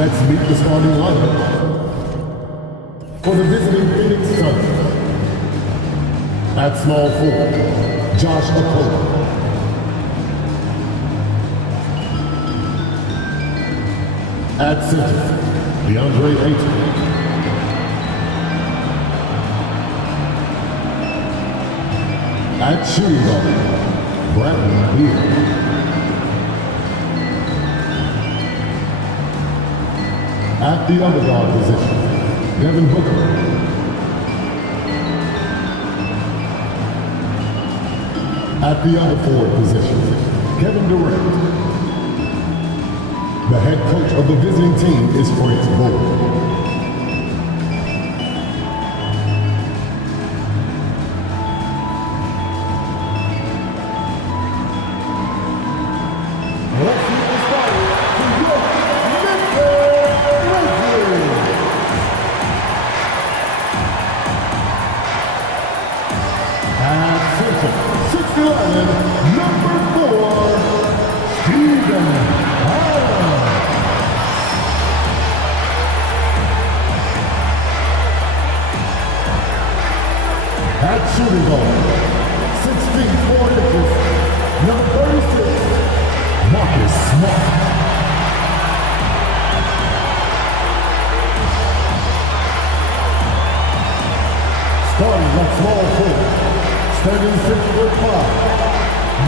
Let's meet the starting lineup for the visiting Phoenix Suns. At small forward, Josh Okoye. At center, DeAndre Ayton. At shooting guard, Brandon Beal. At the other guard position, Devin Booker. At the other forward position, Kevin Durant. The head coach of the visiting team is Frank Vogel. At shooting guard, 6 feet 4 inches, number 36, Marcus Smart. Starting at small forward, standing 6'5",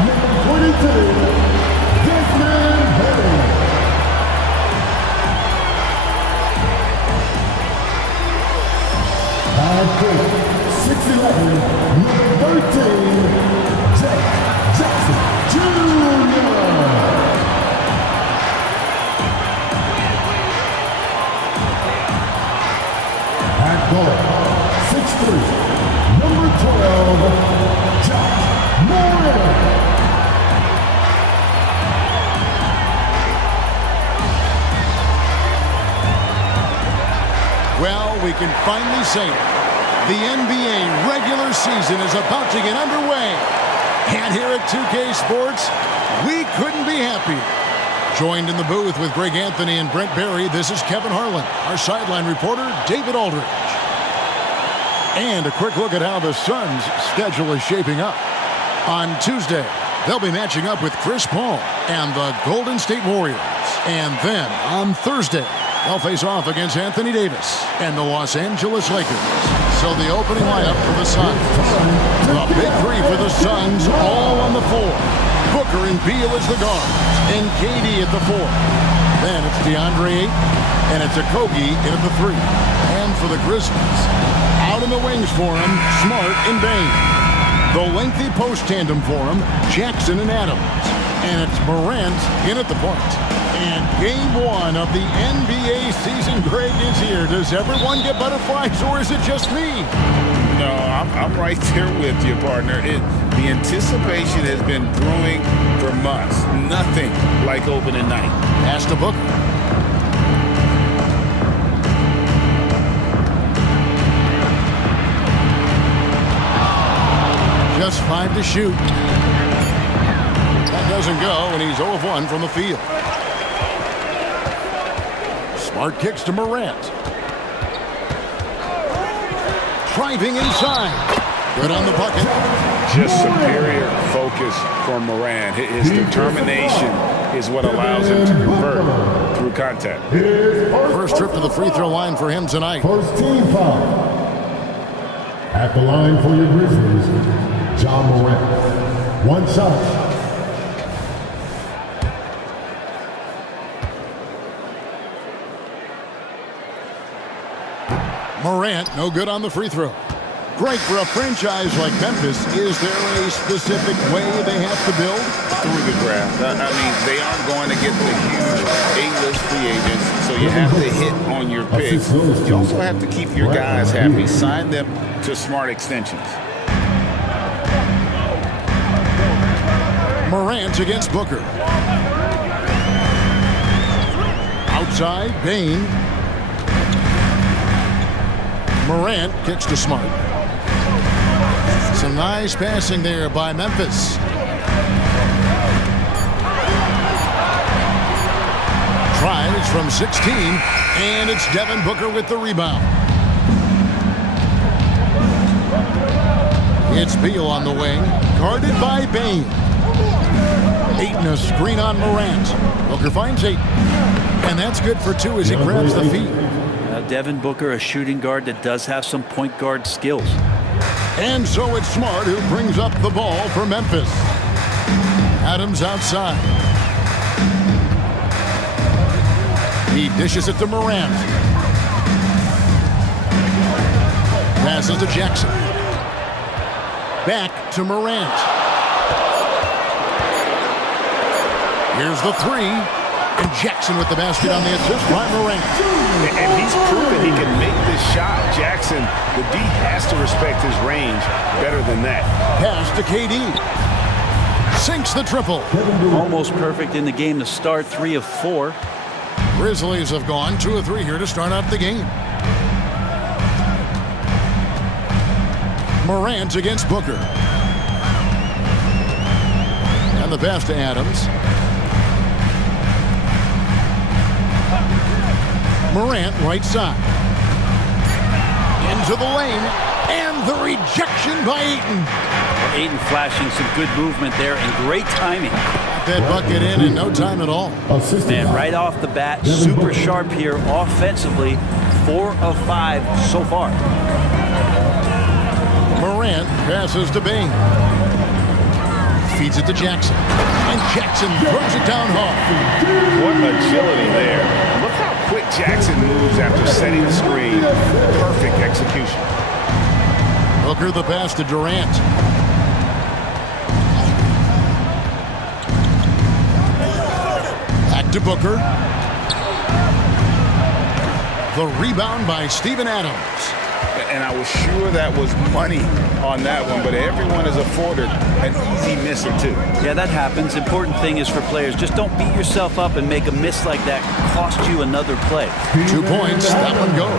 number 22, Desmond Bain. At forward, 6'11", number 13, Jack Jackson Jr. At guard, 6'3", number 12, Jack Moreno. Well, we can finally say it. The NBA regular season is about to get underway. And here at 2K Sports, we couldn't be happier. Joined in the booth with Greg Anthony and Brent Barry, this is Kevin Harlan. Our sideline reporter, David Aldridge. And a quick look at how the Suns' schedule is shaping up. On Tuesday, they'll be matching up with Chris Paul and the Golden State Warriors. And then on Thursday, they'll face off against Anthony Davis and the Los Angeles Lakers. So the opening lineup for the Suns. The big three for the Suns, all on the floor. Booker and Beal as the guards, and KD at the 4. Then it's DeAndre Ayton, and it's Okoye in at the 3. And for the Grizzlies, out in the wings for him, Smart and Bain. The lengthy post tandem for him, Jackson and Adams. And it's Morant in at the point. And game 1 of the NBA season, Greg, is here. Does everyone get butterflies, or is it just me? No, I'm right there with you, partner. The anticipation has been brewing for months. Nothing like opening night. Pass to Booker. Just 5 to shoot. That doesn't go, and he's 0 of 1 from the field. Smart kicks to Morant. Driving inside. Good on the bucket. Just superior focus from Morant. His determination is what allows him to convert through contact. First trip to the free throw line for him tonight. First team foul. At the line for your Grizzlies, John Morant. 1 shot. Morant, no good on the free throw. Great for a franchise like Memphis. Is there a specific way they have to build? Through the draft. I mean, they aren't going to get the huge A-list free agents, so you have to hit on your picks. You also have to keep your guys happy. Sign them to smart extensions. Morant against Booker. Outside, Bain. Morant kicks to Smart. Some nice passing there by Memphis. Tries from 16, and it's Devin Booker with the rebound. It's Beal on the wing, guarded by Bain. Ayton a screen on Morant. Booker finds Ayton, and that's good for two as he grabs the feed. Devin Booker, a shooting guard that does have some point guard skills. And so it's Smart who brings up the ball for Memphis. Adams outside. He dishes it to Morant. Passes to Jackson. Back to Morant. Here's the three. And Jackson with the basket on the assist by Morant. And he's proven he can make this shot. Jackson, the D has to respect his range better than that. Pass to KD. Sinks the triple. Almost perfect in the game to start, 3 of 4. Grizzlies have gone 2 of 3 here to start out the game. Morant against Booker. And the pass to Adams. Morant right side. Into the lane. And the rejection by Ayton. Ayton flashing some good movement there and great timing. Got that bucket in no time at all. Man, right off the bat, super sharp here offensively. 4 of 5 so far. Morant passes to Bain. Feeds it to Jackson. And Jackson throws it down hard. What agility there. Look how quick Jackson moves after setting the screen. Perfect execution. Booker the pass to Durant. Back to Booker. The rebound by Steven Adams. And I was sure that was money on that one, but everyone is afforded an easy miss or two. Yeah, that happens. Important thing is for players, just don't beat yourself up and make a miss like that cost you another play. 2 points, that one goes.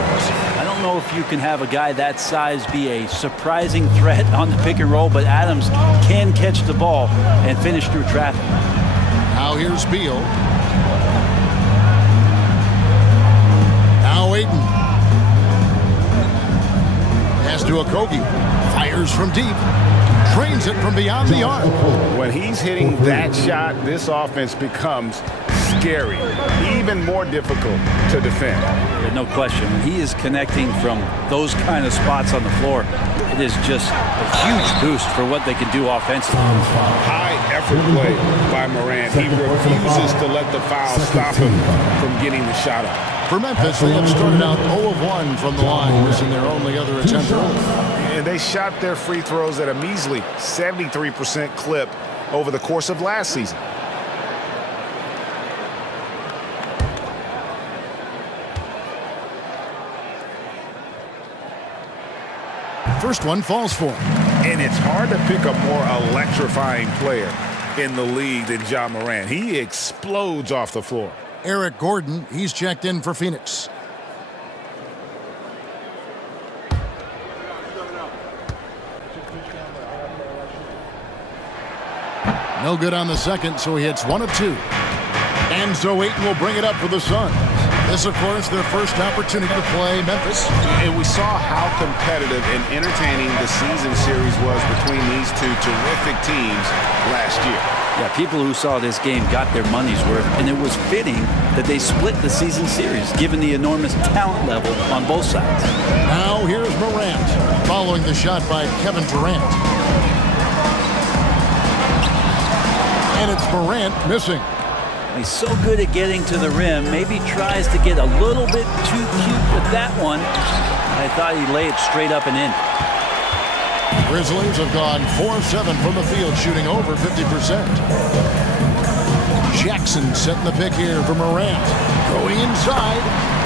I don't know if you can have a guy that size be a surprising threat on the pick and roll, but Adams can catch the ball and finish through traffic. Now here's Beal. Now Ayton. Pass to Okogie. Fires from deep. Trains it from beyond the arc. When he's hitting that shot, this offense becomes scary, even more difficult to defend. There's no question. When he is connecting from those kind of spots on the floor, it is just a huge boost for what they can do offensively. High effort play by Morant. He refuses to let the foul stop him from getting the shot up. For Memphis, they have started out 0 of 1 from the line, missing their only other attempt. And they shot their free throws at a measly 73% clip over the course of last season. First one falls for him. And it's hard to pick a more electrifying player in the league than Ja Morant. He explodes off the floor. Eric Gordon, he's checked in for Phoenix. No good on the second, so he hits 1 of 2. And so Ayton will bring it up for the Suns. This, of course, their first opportunity to play Memphis. And we saw how competitive and entertaining the season series was between these two terrific teams last year. Yeah, people who saw this game got their money's worth, and it was fitting that they split the season series, given the enormous talent level on both sides. Now here's Morant, following the shot by Kevin Durant. And it's Morant missing. He's so good at getting to the rim, maybe tries to get a little bit too cute with that one. I thought he'd lay it straight up and in. Grizzlies have gone 4-7 from the field, shooting over 50%. Jackson setting the pick here for Morant. Going inside,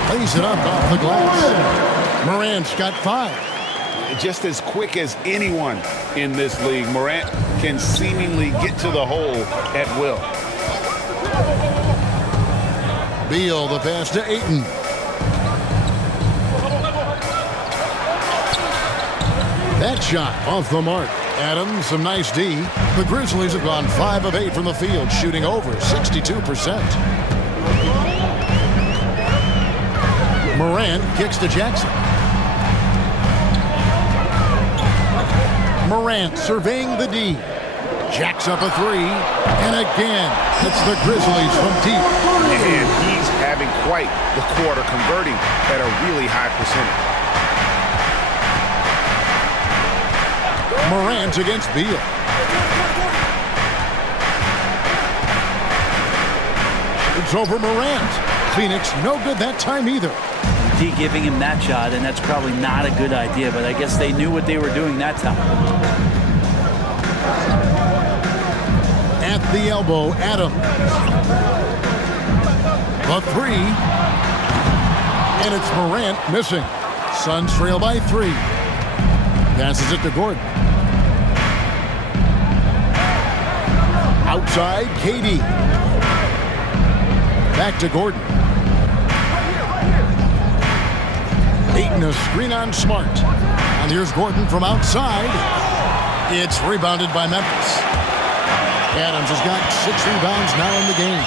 lays it up off the glass. Morant's got 5. Just as quick as anyone in this league, Morant can seemingly get to the hole at will. Beal, the pass to Ayton. That shot off the mark. Adams, some nice D. The Grizzlies have gone 5 of 8 from the field, shooting over 62%. Morant kicks to Jackson. Morant surveying the D. Jacks up a three. And again, it's the Grizzlies from deep. And he's having quite the quarter, converting at a really high percentage. Morant against Beal. It's over Morant. Phoenix no good that time either. D giving him that shot, and that's probably not a good idea, but I guess they knew what they were doing that time. At the elbow, Adam. A three. And it's Morant missing. Suns trail by 3. Passes it to Gordon. Outside, KD. Back to Gordon. Ayton a screen on Smart. And here's Gordon from outside. It's rebounded by Memphis. Adams has got 6 rebounds now in the game.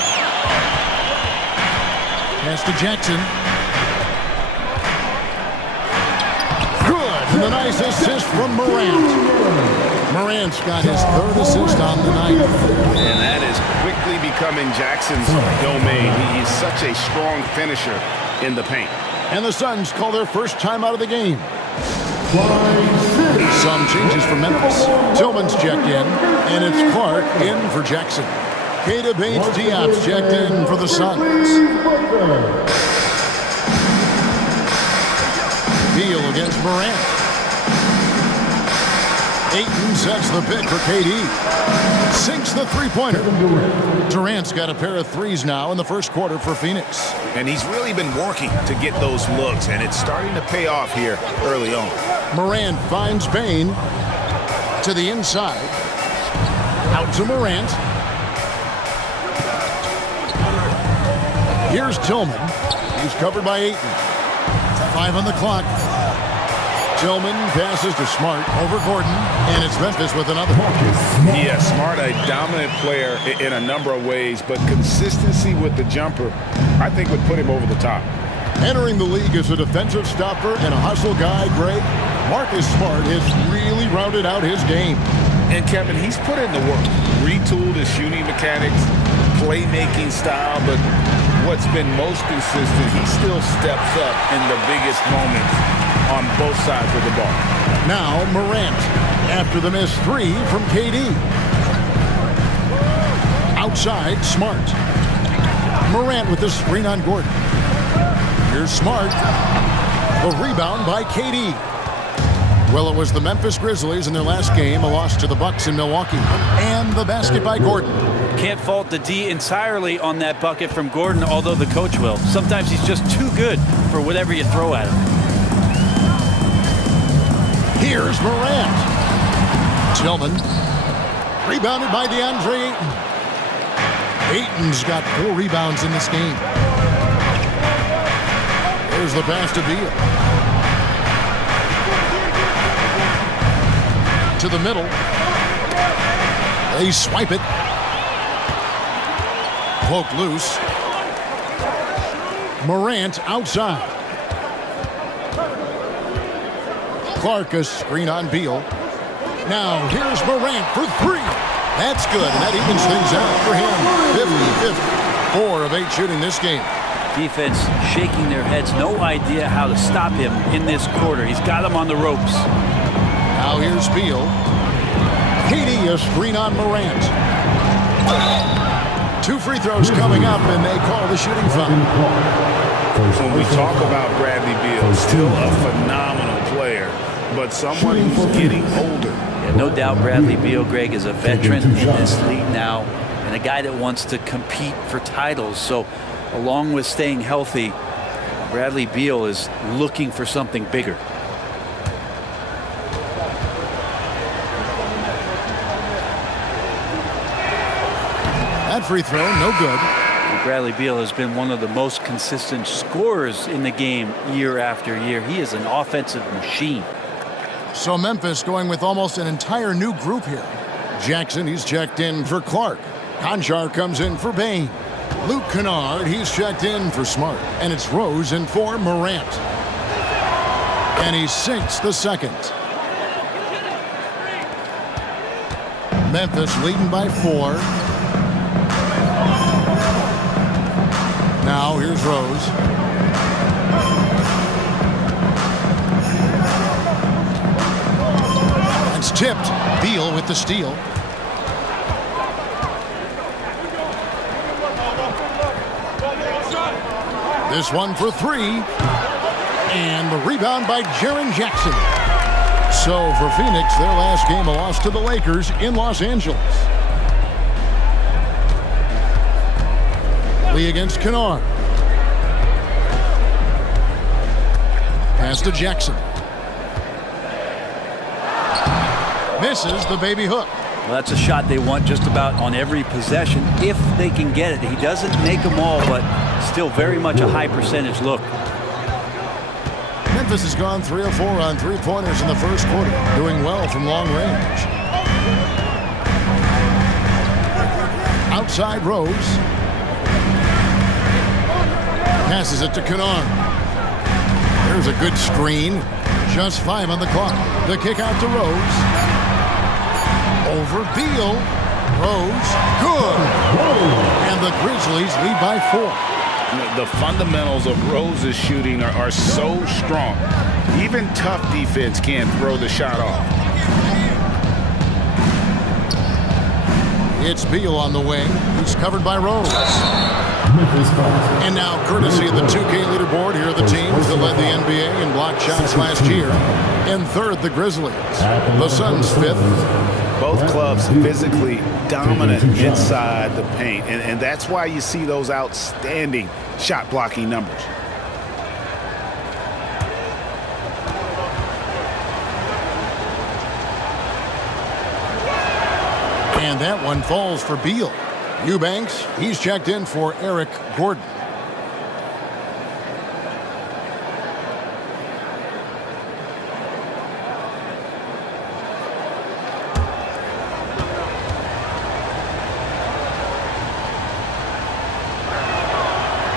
Pass to Jackson. Good. And a nice assist from Morant. Morant's got his 3rd assist on the night. And that is quickly becoming Jackson's domain. He's such a strong finisher in the paint. And the Suns call their first time out of the game. Some changes for Memphis. Tillman's checked in, and it's Clark in for Jackson. Keita Bates-Diop's checked in for the Suns. Beal against Morant. Ayton sets the pick for KD. Sinks the three-pointer. Durant's got a pair of threes now in the first quarter for Phoenix. And he's really been working to get those looks, and it's starting to pay off here early on. Morant finds Bain to the inside. Out to Morant. Here's Tillman. He's covered by Ayton. 5 on the clock. Tillman passes to Smart over Gordon, and it's Memphis with another. Yeah, Smart, a dominant player in a number of ways, but consistency with the jumper, I think, would put him over the top. Entering the league as a defensive stopper and a hustle guy, Greg, Marcus Smart has really rounded out his game. And Kevin, he's put in the work, retooled his shooting mechanics, playmaking style, but what's been most consistent, he still steps up in the biggest moments on both sides of the ball. Now Morant after the missed 3 from KD. Outside, Smart. Morant with the screen on Gordon. Here's Smart. The rebound by KD. Well, it was the Memphis Grizzlies in their last game, a loss to the Bucks in Milwaukee. And the basket by Gordon. Can't fault the D entirely on that bucket from Gordon, although the coach will. Sometimes he's just too good for whatever you throw at him. Here's Morant. Tillman. Rebounded by DeAndre Ayton. Ayton's got 4 rebounds in this game. There's the pass to Beal. To the middle. They swipe it. Poke loose. Morant outside. Clark a screen on Beal. Now here's Morant for 3. That's good, and that evens things out for him. 50-50. 4 of 8 shooting this game. Defense shaking their heads. No idea how to stop him in this quarter. He's got him on the ropes. Now here's Beal. KD a screen on Morant. 2 free throws coming up, and they call the shooting foul. When we talk about Bradley Beal, still a phenomenal player, but someone who's getting older. Yeah, no doubt Bradley Beal, Greg, is a veteran in this league now and a guy that wants to compete for titles. So along with staying healthy, Bradley Beal is looking for something bigger. That free throw, no good. Bradley Beal has been one of the most consistent scorers in the game year after year. He is an offensive machine. So Memphis going with almost an entire new group here. Jackson, he's checked in for Clark. Conchar comes in for Bain. Luke Kennard, he's checked in for Smart. And it's Rose in for Morant. And he sinks the second. Memphis leading by 4. Now here's Rose. It's tipped. Beal with the steal. This one for 3. And the rebound by Jaren Jackson. So for Phoenix, their last game a loss to the Lakers in Los Angeles. Lee against Kennard. Pass to Jackson. Misses the baby hook. Well, that's a shot they want just about on every possession if they can get it. He doesn't make them all, but still very much a high percentage look. Memphis has gone 3 of 4 on three-pointers in the first quarter, doing well from long range. Outside Rose. Passes it to Kennard. There's a good screen. Just 5 on the clock. The kick out to Rose. Over Beal. Rose. Good. And the Grizzlies lead by 4. The fundamentals of Rose's shooting are so strong. Even tough defense can't throw the shot off. It's Beal on the wing. He's covered by Rose. And now, courtesy of the 2K leaderboard, here are the teams that led the NBA in block shots last year. In third, the Grizzlies. The Suns, 5th. Both clubs physically dominant inside the paint, and that's why you see those outstanding shot blocking numbers. And that one falls for Beal. Eubanks, he's checked in for Eric Gordon.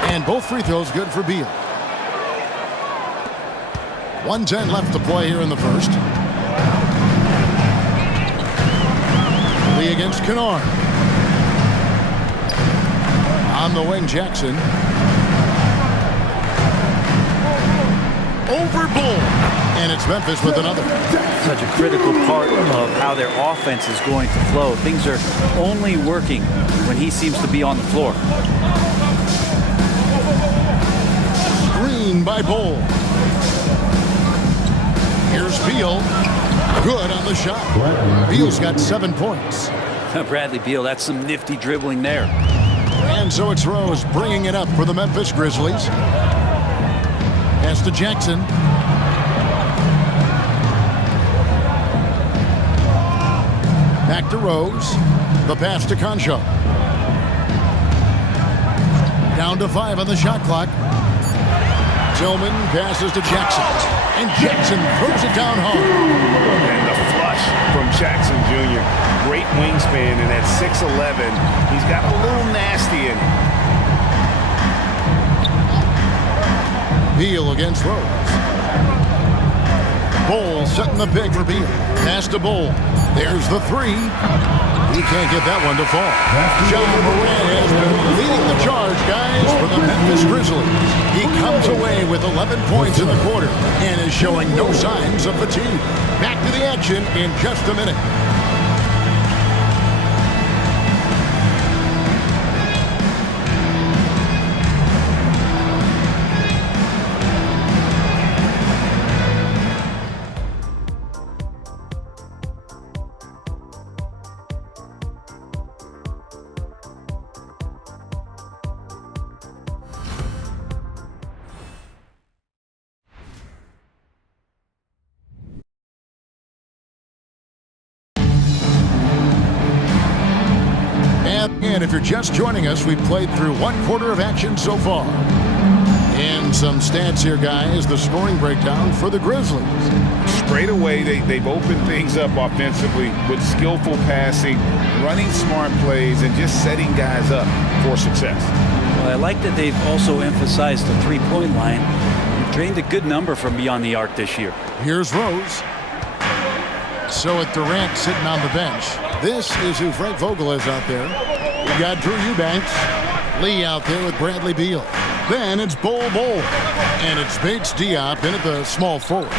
And both free throws good for Beal. 1:10 left to play here in the first. Lee against Kennard. On the wing, Jackson. Over Bull. And it's Memphis with another. Such a critical part of how their offense is going to flow. Things are only working when he seems to be on the floor. By Bull. Here's Beal. Good on the shot. Beal's got 7 points. Bradley Beal, that's some nifty dribbling there. And so it's Rose bringing it up for the Memphis Grizzlies. Pass to Jackson. Back to Rose. The pass to Concho. Down to 5 on the shot clock. Tillman passes to Jackson. And Jackson throws it down hard. And the flush from Jackson Jr. Great wingspan, and at 6'11", he's got a little nasty in him. Beal against Rose. Bull setting the pick for Beal. Pass to Bull. There's the 3. He can't get that one to fall. John Morant has been leading the charge, guys, for the Memphis Grizzlies. He comes away with 11 points in the quarter and is showing no signs of fatigue. Back to the action in just a minute. And if you're just joining us, we've played through 1 quarter of action so far. And some stats here, guys. The scoring breakdown for the Grizzlies. straight away, they've opened things up offensively with skillful passing, running smart plays, and just setting guys up for success. Well, I like that they've also emphasized the three-point line. They've drained a good number from beyond the arc this year. Here's Rose. So with Durant sitting on the bench, this is who Frank Vogel is out there. We've got Drew Eubanks, Lee out there with Bradley Beal. Then it's Bol, and it's Bates Diop in at the small forward.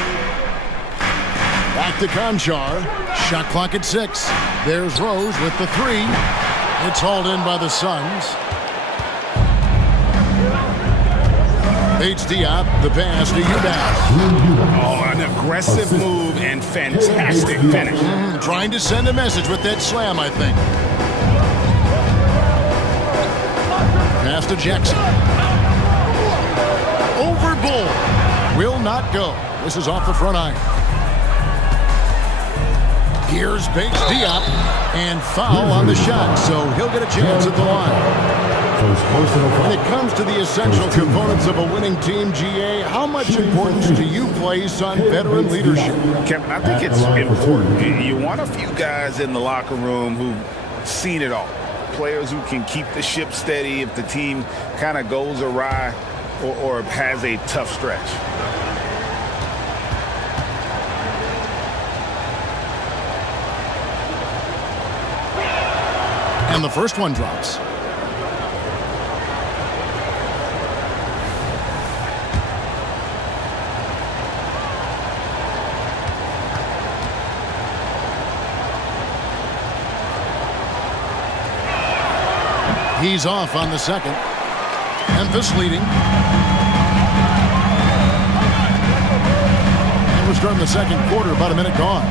Back to Conchar. Shot clock at 6. There's Rose with the 3. It's hauled in by the Suns. Bates Diop, the pass to Eubanks. Oh, an aggressive move and fantastic finish. Trying to send a message with that slam, I think. Pass to Jackson. Over Bull. Will not go. This is off the front iron. Here's Bates Diop. And foul on the shot, so he'll get a chance at the line. When it comes to the essential components of a winning team, GA, how much importance do you place on veteran leadership? Kevin, I think it's important. You want a few guys in the locker room who've seen it all. Players who can keep the ship steady if the team kind of goes awry or has a tough stretch. And the first one drops. He's off on the second. Memphis leading. And we're starting the second quarter, about a minute gone.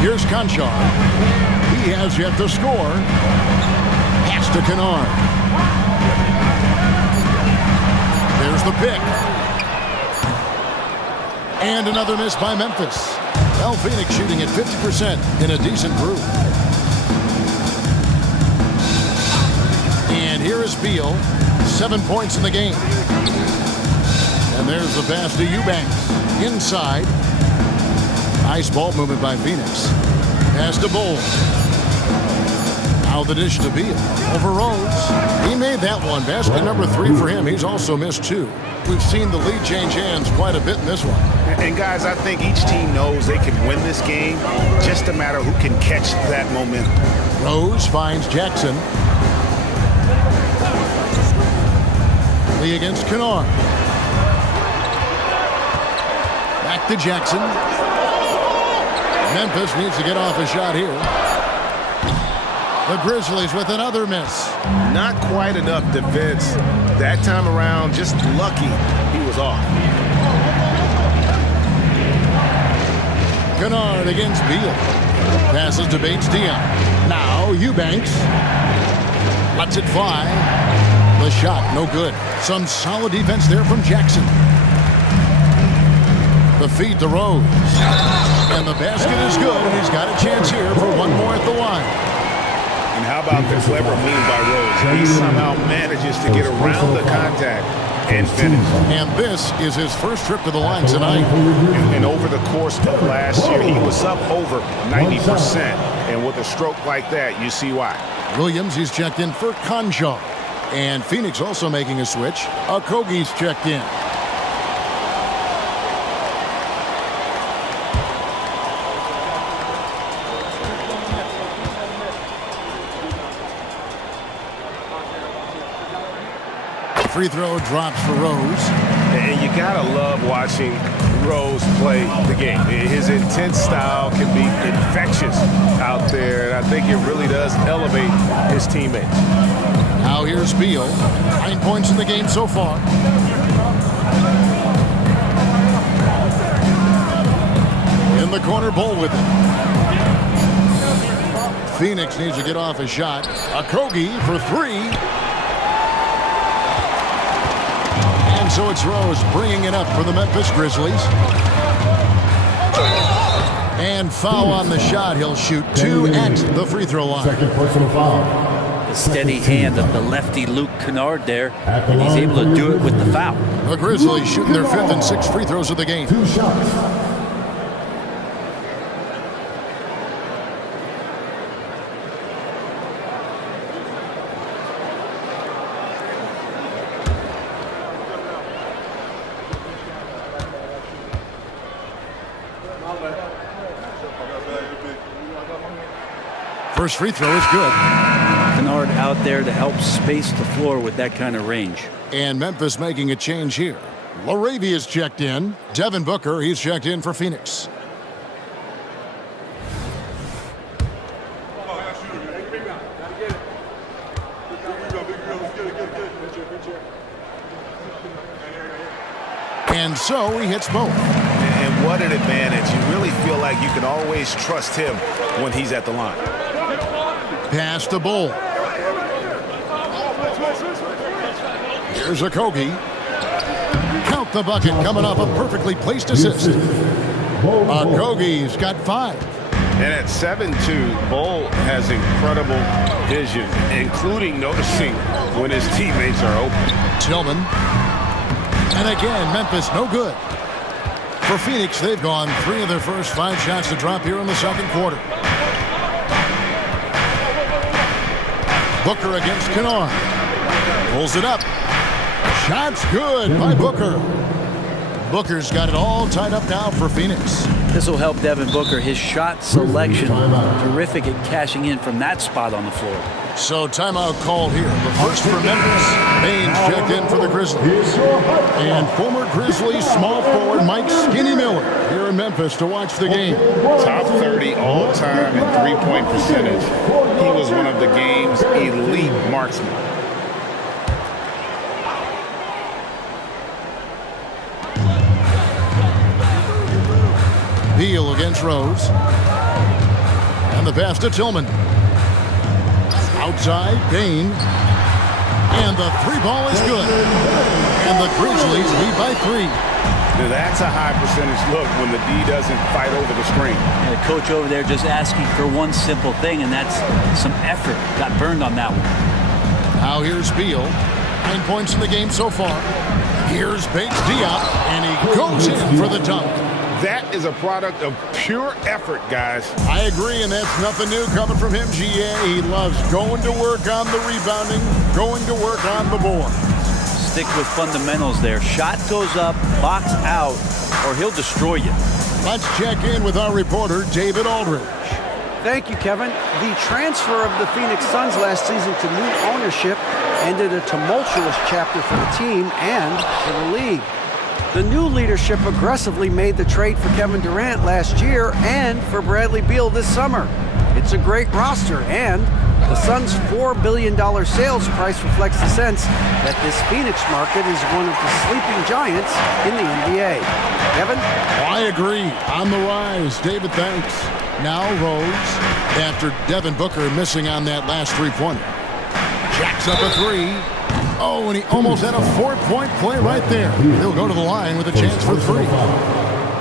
Here's Conchar. He has yet to score. Pass to Kennard. There's the pick. And another miss by Memphis. Well, Phoenix shooting at 50% in a decent groove. And here is Beal. 7 points in the game. And there's the pass to Eubanks. Inside. Nice ball movement by Phoenix. Pass to Bull. Now the dish to Beal. Over Rose. He made that one. Basket number 3 for him. He's also missed 2. We've seen the lead change hands quite a bit in this one. And guys, I think each team knows they can win this game. Just a matter who can catch that momentum. Rose finds Jackson. Lee against Kennard. Back to Jackson. Memphis needs to get off a shot here. The Grizzlies with another miss. Not quite enough defense that time around. Just lucky he was off. Kennard against Beal. Passes to Bates Diop. Now Eubanks. Lets it fly. The shot, no good. Some solid defense there from Jackson. The feed to Rose. And the basket is good, and he's got a chance here for one more at the line. And how about the clever move by Rose? He somehow manages to get around the contact and finish. And this is his first trip to the line tonight. And over the course of last year, he was up over 90%. And with a stroke like that, you see why. Williams, he's checked in for Conchar. And Phoenix also making a switch. Okogi's checked in. Free throw drops for Rose. And you gotta love watching Rose play the game. His intense style can be infectious out there, and I think it really does elevate his teammates. Now here's Beal. 9 points in the game so far. In the corner, Bull with it. Phoenix needs to get off a shot. Okogie for 3. And so it's Rose bringing it up for the Memphis Grizzlies. And foul on the shot. He'll shoot 2 at the free throw line. Second personal foul. The steady hand of the lefty Luke Kennard there, and he's able to do it with the foul. The Grizzlies shooting their 5th and 6th free throws of the game. 2 shots. First free throw is good. Kennard out there to help space the floor with that kind of range. And Memphis making a change here. Laravia's checked in. Devin Booker, he's checked in for Phoenix. And so he hits both. And what an advantage. You really feel like you can always trust him when he's at the line. Pass to Bull. Here's a Kogi. Count the bucket coming off a perfectly placed assist. Kogi's got 5. And at 7'2", Bull has incredible vision, including noticing when his teammates are open. Tillman. And again, Memphis no good. For Phoenix, they've gone 3 of their first 5 shots to drop here in the second quarter. Booker against Kennard. Pulls it up. Shot's good by Booker. Booker's got it all tied up now for Phoenix. This will help Devin Booker. His shot selection, terrific at cashing in from that spot on the floor. So timeout called here. The first for Memphis. Baines checked in for the Grizzlies. And former Grizzlies small forward Mike Skinny Miller here in Memphis to watch the game. Top 30 all-time in three-point percentage. He was one of the game's elite marksmen. Beal against Rose. And the pass to Tillman. Outside, Bain. And the 3-ball is good. And the Grizzlies lead by 3. Now that's a high percentage look when the D doesn't fight over the screen. And the coach over there just asking for one simple thing, and that's some effort. Got burned on that one. Now here's Beal. 9 points in the game so far. Here's Bates Diop, and he goes in for the dunk. That is a product of pure effort, guys. I agree, and that's nothing new coming from him, GA. He loves going to work on the rebounding, going to work on the board. Stick with fundamentals there. Shot goes up, box out, or he'll destroy you. Let's check in with our reporter, David Aldridge. Thank you, Kevin. The transfer of the Phoenix Suns last season to new ownership ended a tumultuous chapter for the team and for the league. The new leadership aggressively made the trade for Kevin Durant last year and for Bradley Beal this summer. It's a great roster, and the Suns' $4 billion sales price reflects the sense that this Phoenix market is one of the sleeping giants in the NBA. Kevin? I agree. On the rise. David, thanks. Now Rose, after Devin Booker missing on that last three-pointer. Jacks up a 3. Oh, and he almost had a 4-point play right there. He'll go to the line with a chance for 3.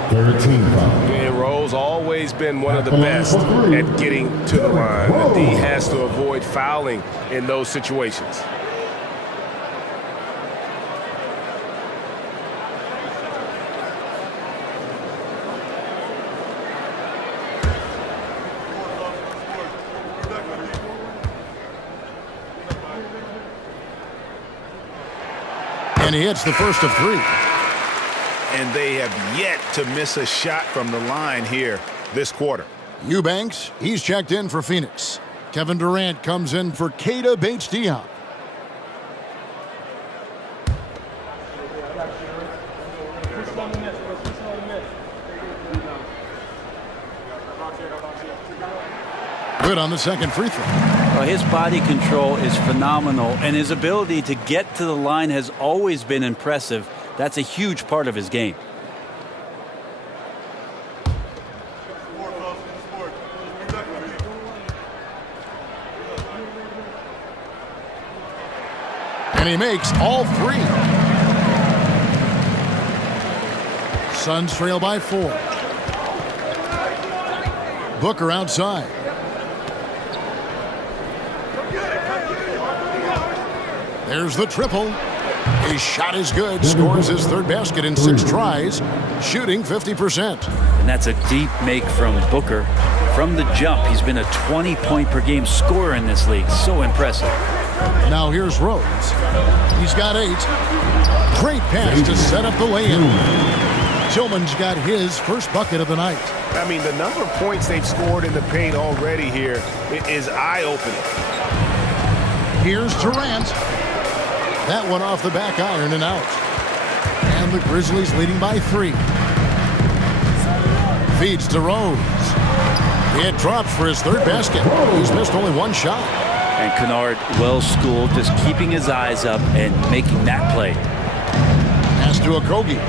13 foul. And Rose always been one of the best at getting to the line. The D has to avoid fouling in those situations. And he hits the first of 3. And they have yet to miss a shot from the line here this quarter. Eubanks, he's checked in for Phoenix. Kevin Durant comes in for Keita Bates-Diop. Good on the second free throw. Well, his body control is phenomenal, and his ability to get to the line has always been impressive. That's a huge part of his game. And he makes all 3. Suns trail by 4. Booker outside. There's the triple. His shot is good. Scores his third basket in 6 tries, shooting 50%. And that's a deep make from Booker. From the jump, he's been a 20-point-per-game scorer in this league. So impressive. Now here's Rose. He's got 8. Great pass to set up the lay-in. Tillman's got his first bucket of the night. I mean, the number of points they've scored in the paint already here is eye-opening. Here's Durant. That one off the back iron and out. And the Grizzlies leading by 3. Feeds to Rose. It drops for his third basket. He's missed only 1 shot. And Kennard, well-schooled, just keeping his eyes up and making that play. Pass to Okogie.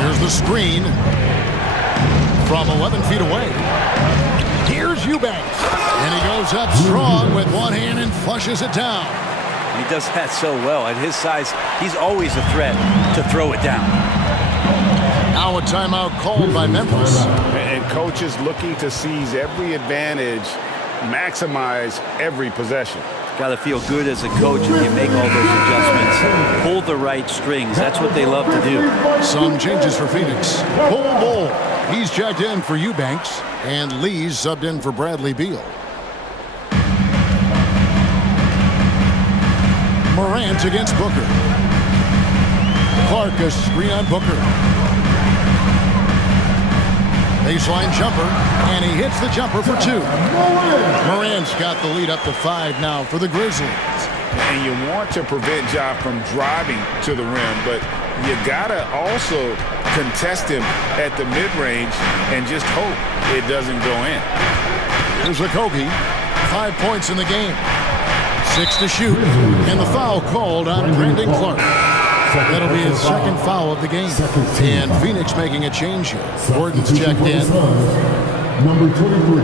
Here's the screen from 11 feet away. Here's Eubanks. And he goes up strong with one hand and flushes it down. He does that so well. At his size, he's always a threat to throw it down. Now a timeout called by Memphis. And coaches looking to seize every advantage, maximize every possession. Got to feel good as a coach if you make all those adjustments. Pull the right strings. That's what they love to do. Some changes for Phoenix. Bull. He's checked in for Eubanks. And Lee's subbed in for Bradley Beal. Morant against Booker. Clark a screen on Booker. Baseline jumper, and he hits the jumper for 2. Morant's got the lead up to 5 now for the Grizzlies. And you want to prevent Ja from driving to the rim, but you gotta also contest him at the mid-range and just hope it doesn't go in. Here's Okogie, 5 points in the game. 6 to shoot, and the foul called on Brandon Clark. That'll be his second foul of the game. And Phoenix making a change here. Gordon's checked in. Number 23,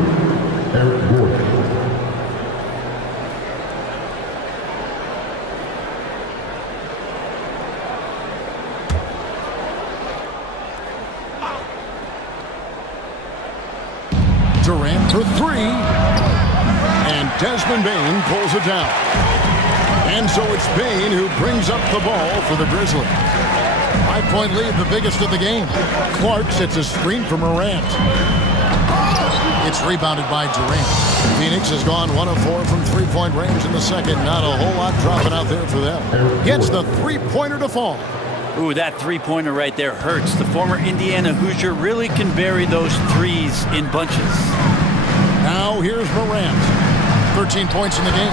Eric Gordon. Durant for 3. And Desmond Bane pulls it down. And so it's Bane who brings up the ball for the Grizzlies. 5-point lead, the biggest of the game. Clark sets a screen for Morant. It's rebounded by Durant. Phoenix has gone 1 of 4 from 3-point range in the second. Not a whole lot dropping out there for them. Gets the 3-pointer to fall. Ooh, that 3-pointer right there hurts. The former Indiana Hoosier really can bury those threes in bunches. Now here's Morant. 13 points in the game.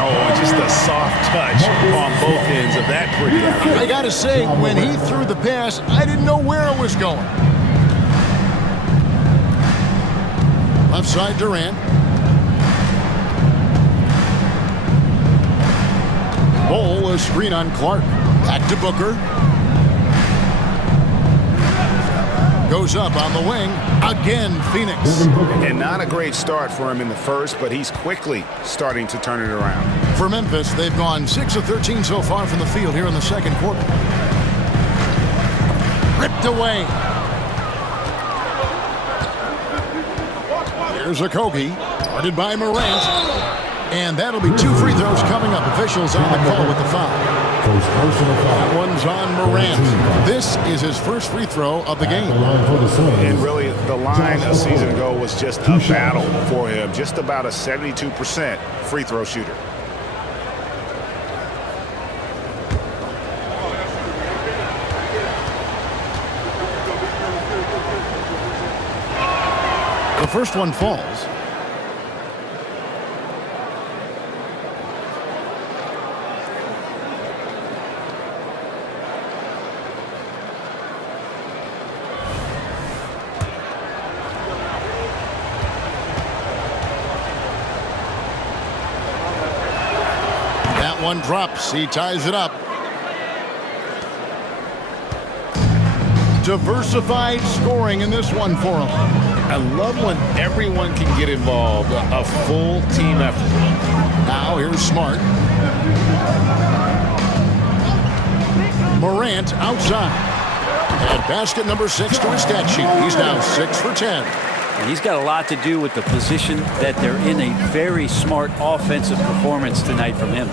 Oh, just a soft touch on both ends of that pretty alley. I got to say, when he threw the pass, I didn't know where it was going. Left side, Durant. Ball, a screen on Clark. Back to Booker. Goes up on the wing. Again, Phoenix. And not a great start for him in the first, but he's quickly starting to turn it around. For Memphis, they've gone 6 of 13 so far from the field here in the second quarter. Ripped away. Here's Okogie, guarded by Morant. And that'll be 2 free throws coming up. Officials on the call with the foul. That one's on Morant. This is his first free throw of the game. And really, the line a season ago was just a battle for him. Just about a 72% free throw shooter. The first one falls. That one drops. He ties it up. Diversified scoring in this one for him. I love when everyone can get involved, a full team effort. Now here's Smart. Morant outside. And basket number 6 to his stat sheet. He's now 6 for 10. And he's got a lot to do with the position that they're in. A very smart offensive performance tonight from him.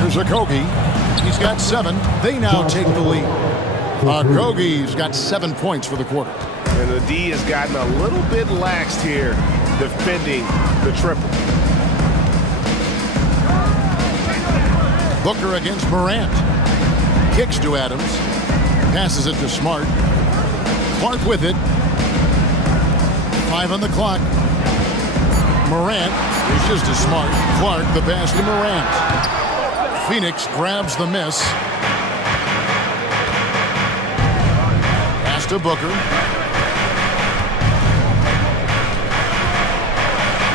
Here's Okogie. He's got 7. They now take the lead. Okogie's got 7 points for the quarter. And the D has gotten a little bit laxed here defending the triple. Booker against Morant. Kicks to Adams. Passes it to Smart. Clark with it. 5 on the clock. Morant dishes to Smart. Clark the pass to Morant. Phoenix grabs the miss. Pass to Booker.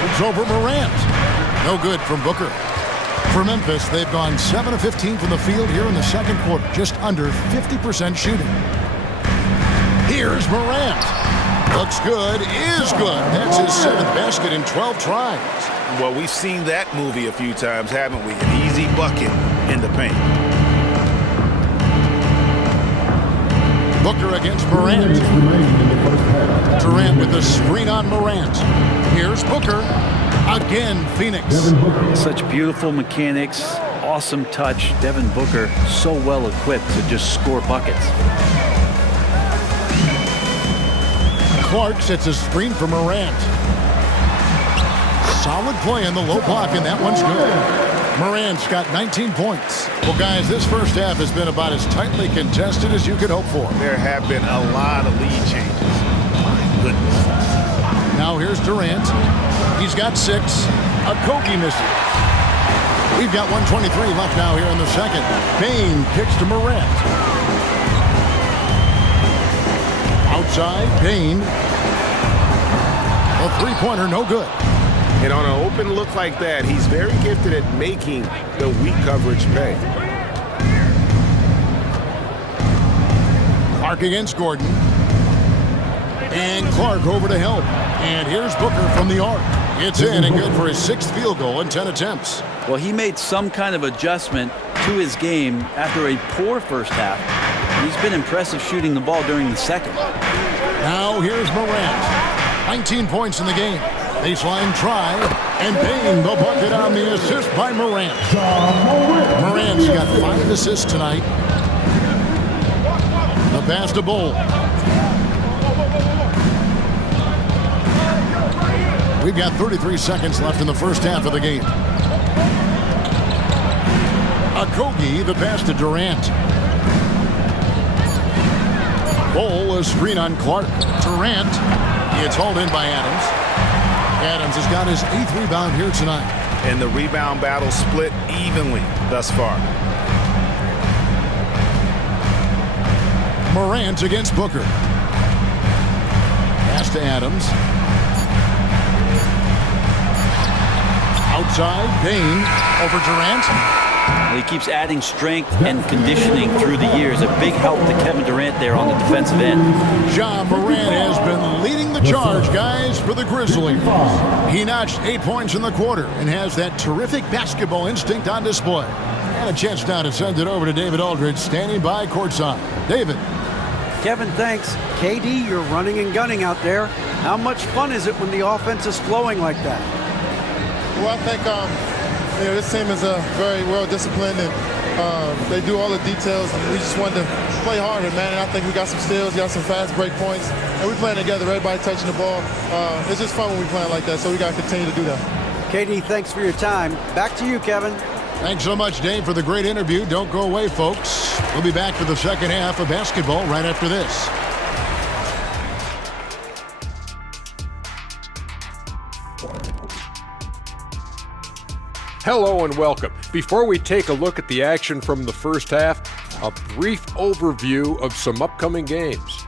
It's over Morant. No good from Booker. For Memphis, they've gone 7 of 15 from the field here in the second quarter, just under 50% shooting. Here's Morant. Looks good, is good. That's his 7th basket in 12 tries. Well, we've seen that movie a few times, haven't we? An easy bucket in the paint. Booker against Morant. Durant with the screen on Morant. Here's Booker. Again, Phoenix. Such beautiful mechanics, awesome touch. Devin Booker so well equipped to just score buckets. Clark sets a screen for Morant. Solid play in the low block, and that one's good. Morant's got 19 points. Well, guys, this first half has been about as tightly contested as you could hope for. There have been a lot of lead changes. My goodness. Now here's Durant. He's got 6. Okogie misses. We've got 1:23 left now here in the second. Payne kicks to Morant. Outside, Payne. A three-pointer, no good. And on an open look like that, he's very gifted at making the weak coverage pay. Clark against Gordon. And Clark over to help. And here's Booker from the arc. It's in and good for his 6th field goal in 10 attempts. Well, he made some kind of adjustment to his game after a poor first half. He's been impressive shooting the ball during the second. Now here's Morant. 19 points in the game. Baseline try. And Payne the bucket on the assist by Morant. Morant's got 5 assists tonight. The pass to Bull. We've got 33 seconds left in the first half of the game. Okogie, the pass to Durant. Bull, a screen on Clark. Durant, it's hauled in by Adams. Adams has got his 8th rebound here tonight. And the rebound battle split evenly thus far. Morant against Booker. Pass to Adams. Outside, Payne over Durant. Well, he keeps adding strength and conditioning through the years. A big help to Kevin Durant there on the defensive end. Ja Morant has been leading the charge, guys, for the Grizzlies. He notched 8 points in the quarter and has that terrific basketball instinct on display. And a chance now to send it over to David Aldridge, standing by courtside. David. Kevin, thanks. KD, you're running and gunning out there. How much fun is it when the offense is flowing like that? Well, I think this team is very well disciplined, and they do all the details. And we just wanted to play harder, man. And I think we got some steals, got some fast break points, and we playing together. Everybody touching the ball. It's just fun when we playing like that. So we got to continue to do that. KD, thanks for your time. Back to you, Kevin. Thanks so much, Dave, for the great interview. Don't go away, folks. We'll be back for the second half of basketball right after this. Hello and welcome. Before we take a look at the action from the first half, a brief overview of some upcoming games.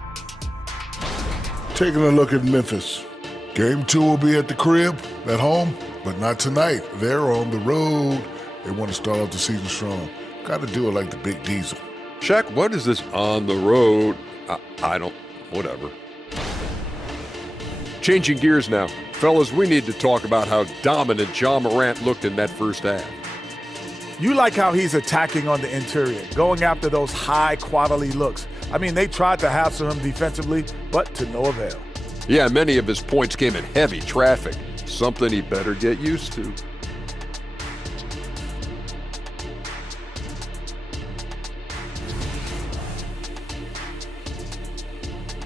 Taking a look at Memphis. Game 2 will be at the crib, at home, but not tonight. They're on the road. They want to start off the season strong. Got to do it like the Big Diesel. Shaq, what is this on the road? Whatever. Changing gears now. Fellas, we need to talk about how dominant Ja Morant looked in that first half. You like how he's attacking on the interior, going after those high-quality looks. I mean, they tried to hassle him defensively, but to no avail. Yeah, many of his points came in heavy traffic, something he better get used to.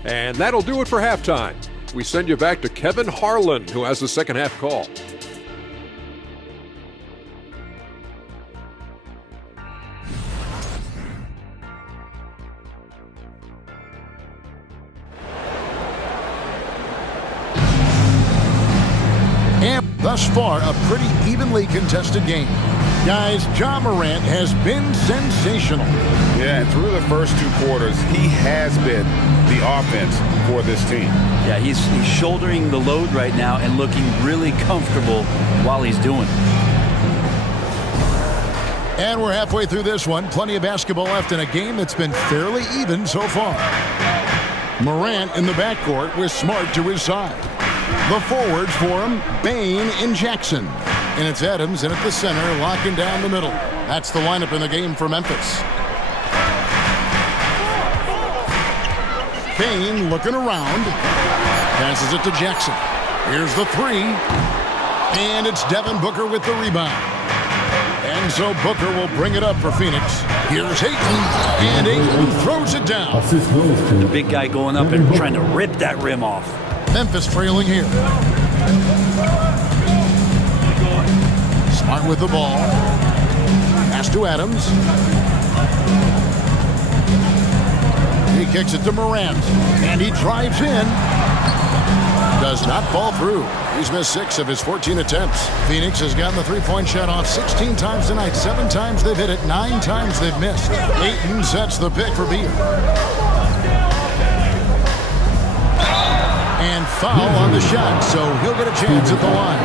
And that'll do it for halftime. We send you back to Kevin Harlan, who has the second half call. And thus far, a pretty evenly contested game. Guys, Ja Morant has been sensational. Yeah, and through the first 2 quarters, he has been the offense for this team. Yeah, he's shouldering the load right now and looking really comfortable while he's doing it. And we're halfway through this one. Plenty of basketball left in a game that's been fairly even so far. Morant in the backcourt with Smart to his side. The forwards for him, Bain and Jackson. And it's Adams in at the center, locking down the middle. That's the lineup in the game for Memphis. Bain looking around. Passes it to Jackson. Here's the 3. And it's Devin Booker with the rebound. And so Booker will bring it up for Phoenix. Here's Ayton. And Ayton throws it down. The big guy going up and trying to rip that rim off. Memphis trailing here. Smart with the ball. Pass to Adams. He kicks it to Morant. And he drives in. Does not fall through. He's missed 6 of his 14 attempts. Phoenix has gotten the three-point shot off 16 times tonight. 7 times they've hit it. 9 times they've missed. Ayton sets the pick for Beal. And foul on the shot, so he'll get a chance at the line.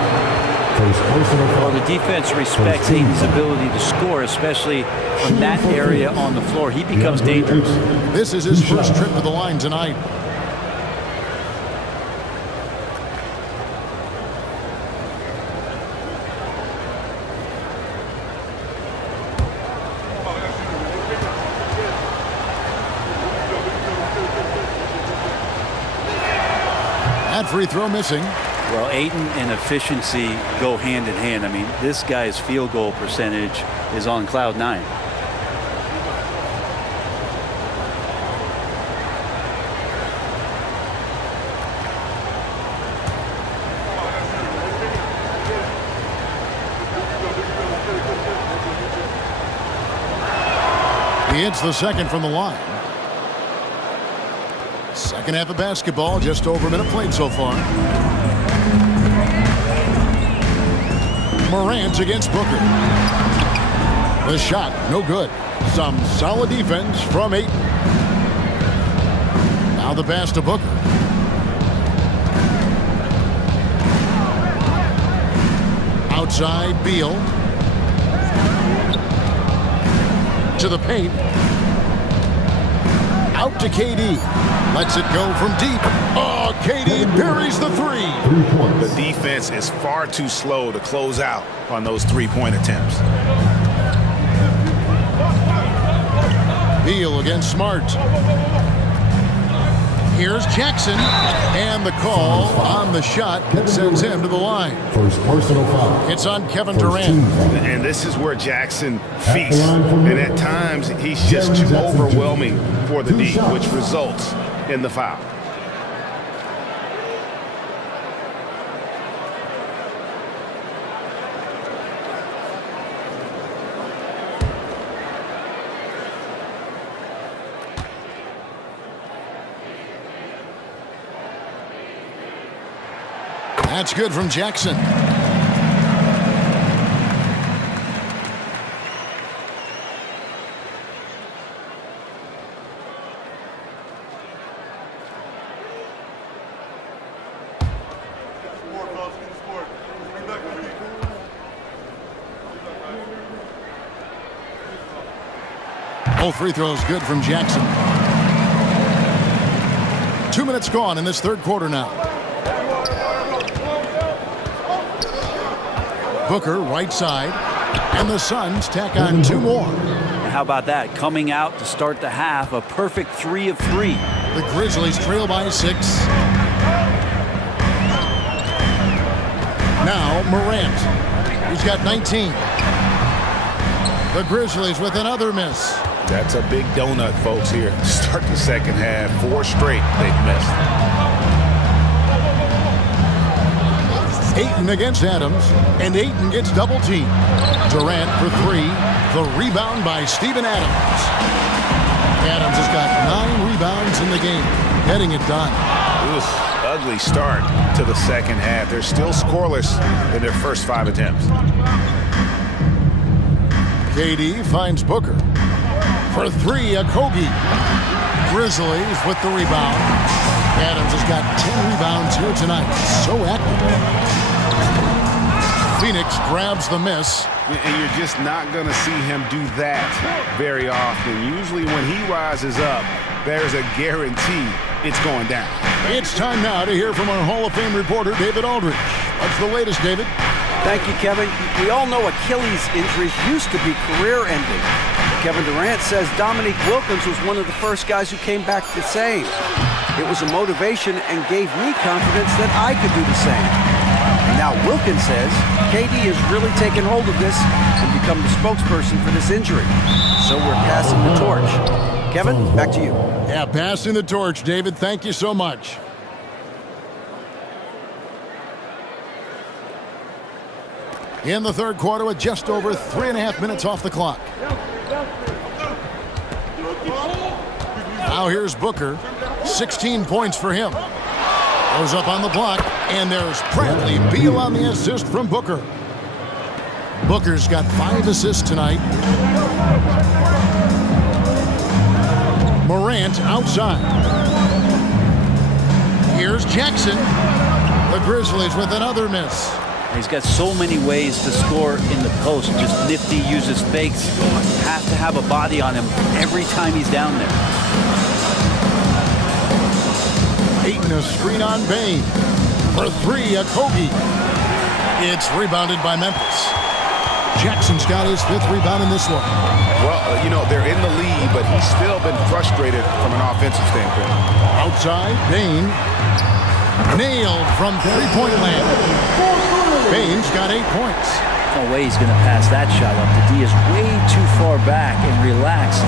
Well, the defense respects Ayton's ability to score, especially from that area on the floor. He becomes dangerous. This is his first trip to the line tonight. That free throw missing. Well, Ayton and efficiency go hand in hand. I mean, this guy's field goal percentage is on cloud 9. He hits the second from the line. Second half of basketball, just over a minute played so far. Morant against Booker. The shot, no good. Some solid defense from Ayton. Now the pass to Booker. Outside, Beal. To the paint. Out to KD. Lets it go from deep. Oh, KD buries the 3. The defense is far too slow to close out on those 3-point attempts. Beal against Smart. Here's Jackson. And the call on the shot that sends him to the line. First personal foul. It's on Kevin Durant. And this is where Jackson feasts. And at times, he's just too overwhelming for the D, which results in the foul. That's good from Jackson. Both free throws good from Jackson. 2 minutes gone in this third quarter now. Booker right side, and the Suns tack on 2 more. And how about that? Coming out to start the half, a perfect 3 of 3. The Grizzlies trail by 6. Now Morant. He's got 19. The Grizzlies with another miss. That's a big donut, folks, here. Start the second half. 4 straight they've missed. Ayton against Adams, and Ayton gets double teamed. Durant for 3. The rebound by Steven Adams. Adams has got 9 rebounds in the game, getting it done. Ugly start to the second half. They're still scoreless in their first 5 attempts. KD finds Booker. For 3, Okogie. Grizzlies with the rebound. Adams has got 10 rebounds here tonight. So active. Phoenix grabs the miss. And you're just not going to see him do that very often. Usually when he rises up, there's a guarantee it's going down. It's time now to hear from our Hall of Fame reporter, David Aldridge. What's the latest, David? Thank you, Kevin. We all know Achilles injuries used to be career-ending. Kevin Durant says Dominique Wilkins was one of the first guys who came back the same. It was a motivation and gave me confidence that I could do the same. And now Wilkins says KD has really taken hold of this and become the spokesperson for this injury. So we're passing the torch. Kevin, back to you. Yeah, passing the torch, David. Thank you so much. In the third quarter with just over 3.5 minutes off the clock. Now here's Booker. 16 points for him. Goes up on the block, and there's Bradley Beal on the assist from Booker. Booker's got 5 assists tonight. Morant outside. Here's Jackson. The Grizzlies with another miss. He's got so many ways to score in the post. Just nifty, uses fakes. Have to have a body on him every time he's down there. Ayton a screen on Bane. For 3, Okogie. It's rebounded by Memphis. Jackson's got his 5th rebound in this one. Well, they're in the lead, but he's still been frustrated from an offensive standpoint. Outside, Bane. Nailed from 3-point land. Bane's got 8 points. No way he's going to pass that shot up. The D is way too far back and relaxed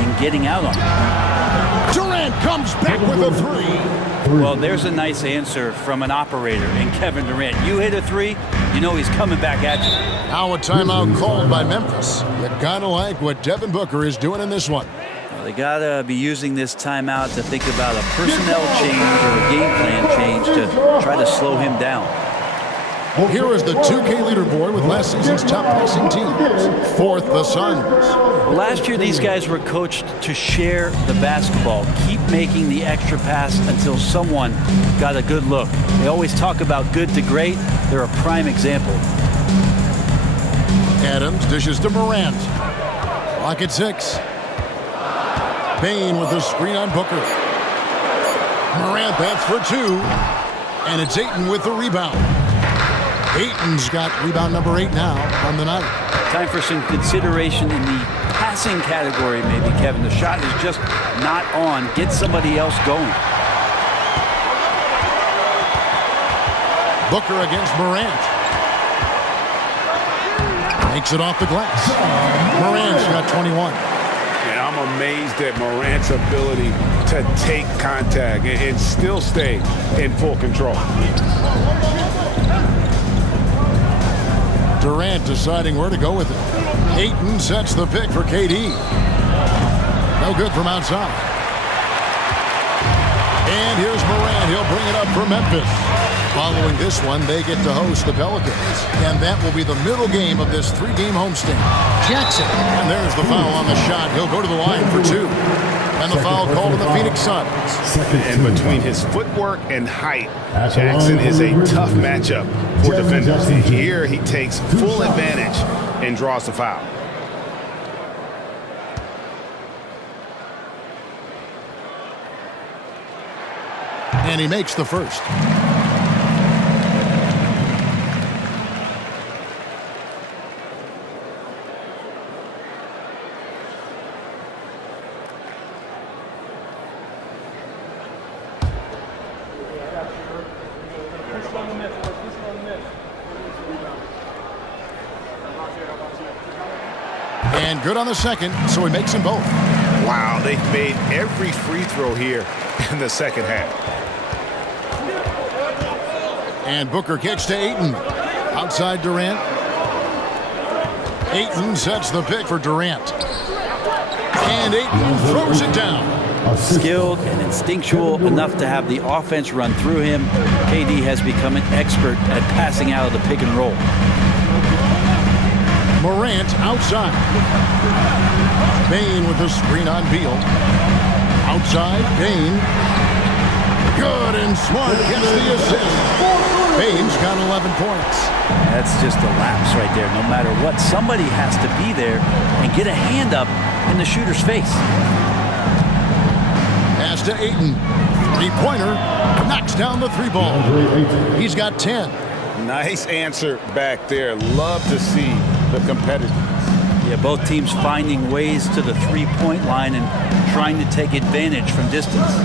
in getting out on it. Durant comes back with a 3. Well, there's a nice answer from an operator in Kevin Durant. You hit a 3, you know he's coming back at you. Now a timeout called by Memphis. You gotta like what Devin Booker is doing in this one. Well, they gotta be using this timeout to think about a personnel change or a game plan change to try to slow him down. Here is the 2K leaderboard with last season's top passing teams. 4th, the Suns. Well, last year, these guys were coached to share the basketball, keep making the extra pass until someone got a good look. They always talk about good to great. They're a prime example. Adams dishes to Morant. Clock at 6. Bane with the screen on Booker. Morant, that's for 2. And it's Ayton with the rebound. Ayton's got rebound number 8 now on the night. Time for some consideration in the passing category, maybe, Kevin. The shot is just not on. Get somebody else going. Booker against Morant. Makes it off the glass. Morant's got 21. And I'm amazed at Morant's ability to take contact and still stay in full control. Durant deciding where to go with it. Ayton sets the pick for KD. No good from outside. And here's Morant. He'll bring it up for Memphis. Following this one, they get to host the Pelicans. And that will be the middle game of this 3-game homestand. Jackson. And there's the foul on the shot. He'll go to the line for 2. And the foul called on the Phoenix Suns. And between his footwork and height, Jackson is a tough matchup for defenders. Here he takes full advantage and draws the foul. And he makes the first. And good on the second, so he makes them both. Wow, they've made every free throw here in the second half. And Booker kicks to Ayton. Outside Durant. Ayton sets the pick for Durant. And Ayton throws it down. Skilled and instinctual enough to have the offense run through him. KD has become an expert at passing out of the pick and roll. Morant outside. Bane with the screen on Beal. Outside, Bane. Good and smart gets the assist. Bane's got 11 points. That's just a lapse right there. No matter what, somebody has to be there and get a hand up in the shooter's face. Pass to Ayton. Three-pointer. Knocks down the three ball. He's got 10. Nice answer back there. Love to see the competitiveness. Yeah, both teams finding ways to the three-point line and trying to take advantage from distance.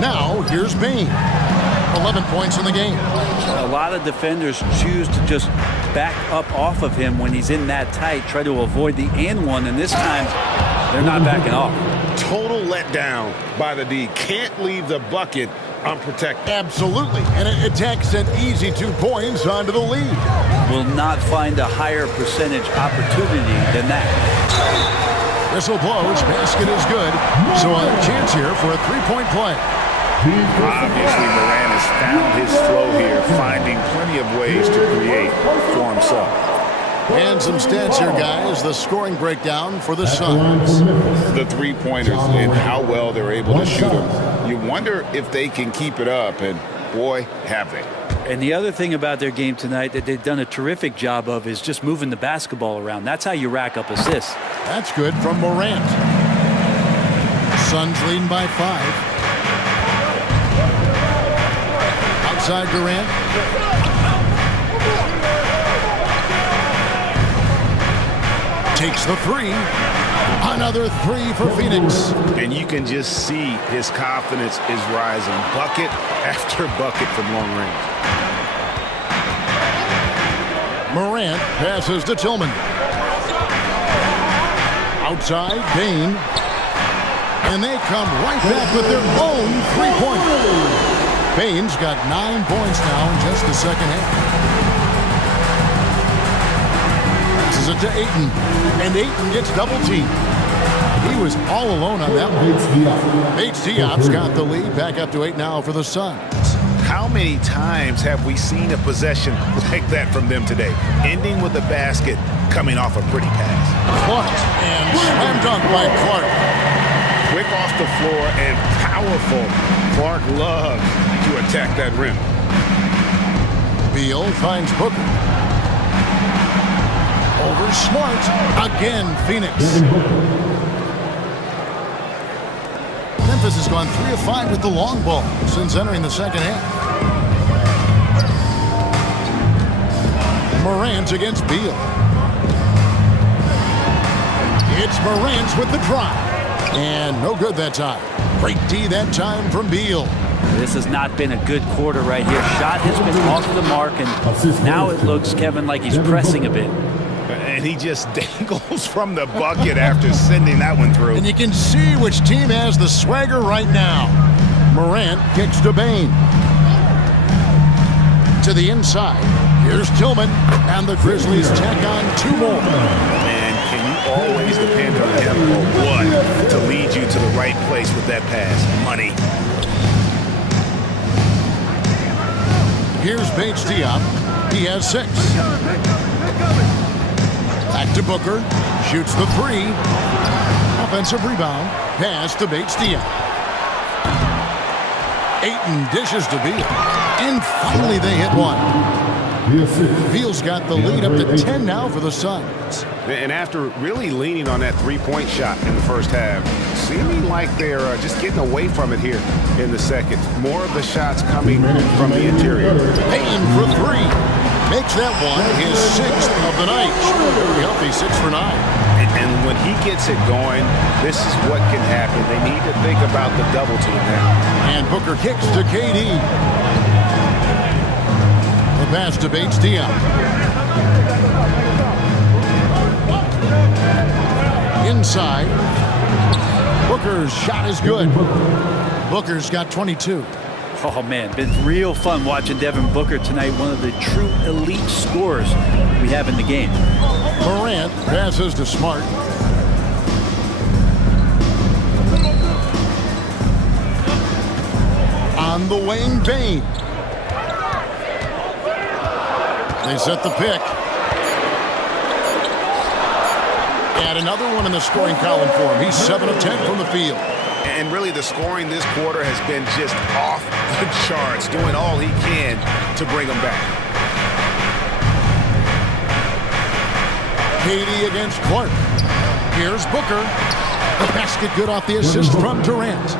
Now, here's Bane. 11 points in the game. A lot of defenders choose to just back up off of him when he's in that tight, try to avoid the and one, and this time they're not backing off. Total letdown by the D. Can't leave the bucket unprotected. Absolutely. And it takes an easy 2 points onto the lead. Will not find a higher percentage opportunity than that. Whistle blows. Basket is good. So a chance here for a three-point play. Obviously, Morant has found his flow here, finding plenty of ways to create for himself. And some stats here, guys. The scoring breakdown for the Suns. The three-pointers and how well they're able to shoot them. You wonder if they can keep it up, and boy, have they. And the other thing about their game tonight that they've done a terrific job of is just moving the basketball around. That's how you rack up assists. That's good from Morant. Suns leading by 5. Outside Durant. Takes the three. Another three for Phoenix. And you can just see his confidence is rising. Bucket after bucket from long range. Morant passes to Tillman. Outside, Bane. And they come right back with their own three-pointer. Bane's got 9 points now in just the second half. Passes it to Ayton. And Ayton gets double-teamed. He was all alone on that one. Bates Diop's got the lead. Back up to 8 now for the Suns. How many times have we seen a possession like that from them today? Ending with a basket, coming off a pretty pass. Clark, and slam dunk by Clark. Quick off the floor and powerful. Clark loves to attack that rim. Beal finds Booker. Over Smart. Again, Phoenix. Memphis has gone 3 of 5 with the long ball since entering the second half. Morant against Beal. It's Morant with the drive. And no good that time. Great D that time from Beal. This has not been a good quarter right here. Shot has been off the mark, and now it looks, Kevin, like he's pressing a bit. And he just dangles from the bucket after sending that one through. And you can see which team has the swagger right now. Morant kicks to Bane. To the inside. Here's Tillman, and the Grizzlies tack on 2 more. Man, can you always depend on him or what to lead you to the right place with that pass? Money. Here's Bates Diop. He has 6. Back to Booker. Shoots the 3. Offensive rebound. Pass to Bates Diop. Ayton dishes to Beal. And finally they hit one. Beal's got the lead up to 10 now for the Suns. And after really leaning on that three-point shot in the first half, seeming like they're just getting away from it here in the second. More of the shots coming from the interior. Payne for 3. Makes that one his 6th of the night. Very healthy, 6 for 9. And when he gets it going, this is what can happen. They need to think about the double team now. And Booker kicks to KD. The pass to Bates Diop. Inside. Booker's shot is good. Booker's got 22. Oh, man, been real fun watching Devin Booker tonight. One of the true elite scorers we have in the game. Morant passes to Smart. On the wing, Bain. They set the pick. And another one in the scoring column for him. He's 7 of 10 from the field. And really, the scoring this quarter has been just off the charts, doing all he can to bring them back. KD against Clark. Here's Booker. The basket good off the assist from Durant.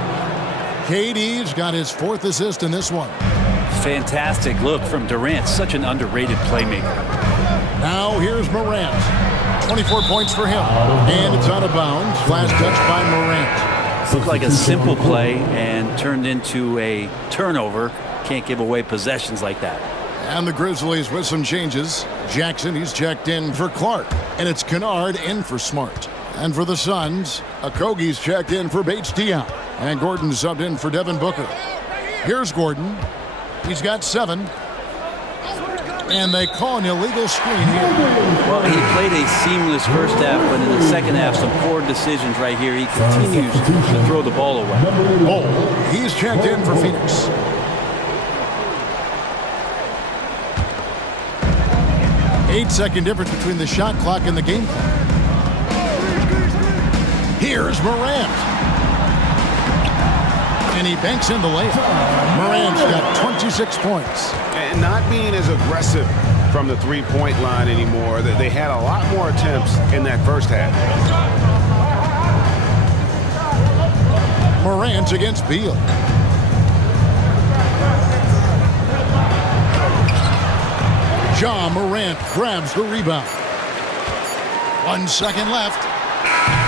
KD's got his 4th assist in this one. Fantastic look from Durant. Such an underrated playmaker. Now here's Morant. 24 points for him. And it's out of bounds. Last touch by Morant. Looked like a simple play and turned into a turnover. Can't give away possessions like that. And the Grizzlies with some changes. Jackson, he's checked in for Clark. And it's Kennard in for Smart. And for the Suns, Okogie's checked in for Bates-Diop. And Gordon subbed in for Devin Booker. Here's Gordon. He's got 7. And they call an illegal screen here. Well, he played a seamless first half, but in the second half, some poor decisions right here. He continues to throw the ball away. Bol, he's checked in for Phoenix. Eight-second difference between the shot clock and the game clock. Here's Morant. And he banks in the layup. Morant's got 26 points. And not being as aggressive from the three-point line anymore. They had a lot more attempts in that first half. Morant against Beal. Ja Morant grabs the rebound. 1 second left.